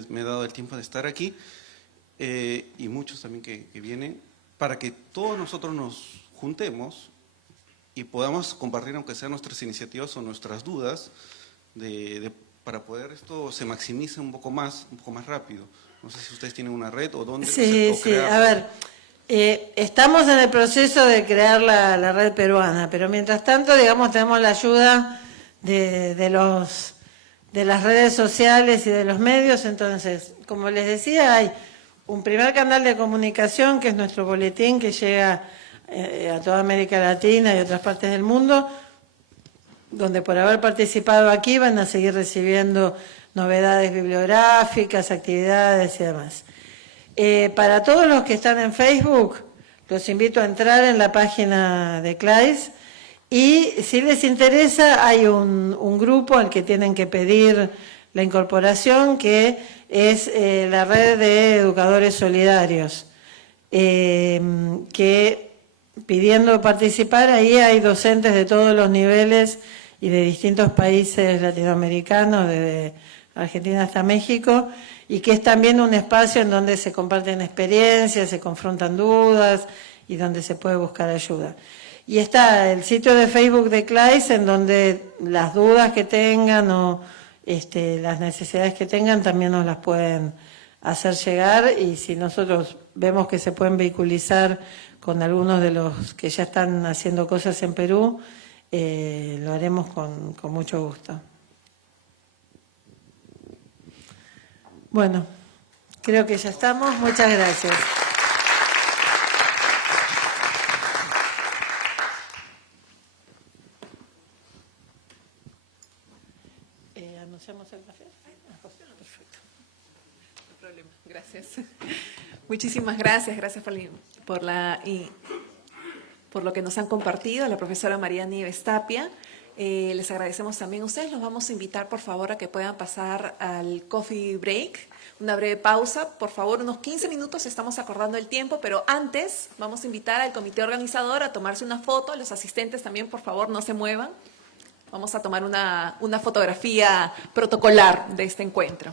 me he dado el tiempo de estar aquí, y muchos también que vienen, para que todos nosotros nos juntemos y podamos compartir, aunque sean nuestras iniciativas o nuestras dudas, para poder esto se maximice un poco más rápido. No sé si ustedes tienen una red o dónde. Sí, a ver. Estamos en el proceso de crear la red peruana, pero mientras tanto, digamos, tenemos la ayuda de las redes sociales y de los medios. Entonces, como les decía, hay un primer canal de comunicación que es nuestro boletín que llega a toda América Latina y otras partes del mundo, donde por haber participado aquí van a seguir recibiendo novedades bibliográficas, actividades y demás. Para todos los que están en Facebook, los invito a entrar en la página de CLAIS y si les interesa hay un grupo al que tienen que pedir la incorporación que es la red de educadores solidarios, que pidiendo participar ahí hay docentes de todos los niveles y de distintos países latinoamericanos, desde Argentina hasta México, y que es también un espacio en donde se comparten experiencias, se confrontan dudas y donde se puede buscar ayuda. Y está el sitio de Facebook de CLAIS en donde las dudas que tengan o las necesidades que tengan también nos las pueden hacer llegar y si nosotros vemos que se pueden vehiculizar con algunos de los que ya están haciendo cosas en Perú, lo haremos con mucho gusto. Bueno, creo que ya estamos. Muchas gracias. ¿Anunciamos el café? Perfecto. No hay problema. Gracias. Muchísimas gracias. Gracias por lo que nos han compartido, la profesora María Nieves Tapia. Les agradecemos también a ustedes. Los vamos a invitar, por favor, a que puedan pasar al coffee break, una breve pausa. Por favor, unos 15 minutos, estamos acordando el tiempo, pero antes vamos a invitar al comité organizador a tomarse una foto. Los asistentes también, por favor, no se muevan. Vamos a tomar una fotografía protocolar de este encuentro.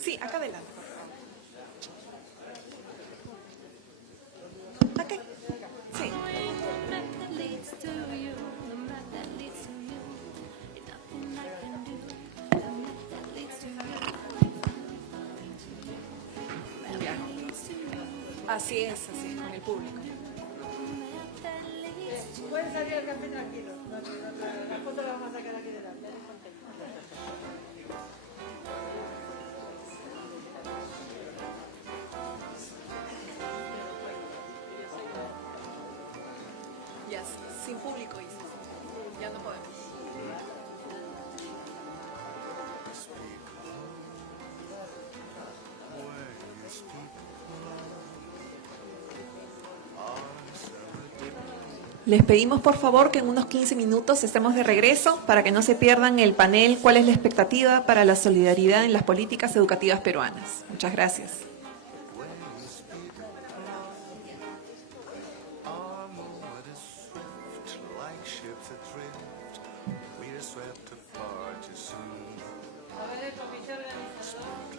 Sí, acá adelante. Acá. Sí. The map that leads to you, the map that leads to you. Ain't nothing I can do. The map that leads to you. Map that leads to you. Así es, con el público. Map that leads to you. Pueden salir al café tranquilo. La foto la vamos a sacar aquí delante. Ya, sin público, Isis. Ya no podemos. Les pedimos por favor que en unos 15 minutos estemos de regreso para que no se pierdan el panel ¿Cuál es la expectativa para la solidaridad en las políticas educativas peruanas? Muchas gracias. A ver, el comité organizador.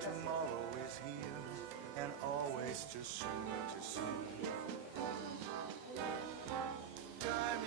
Tomorrow is here, and always too soon to see. Time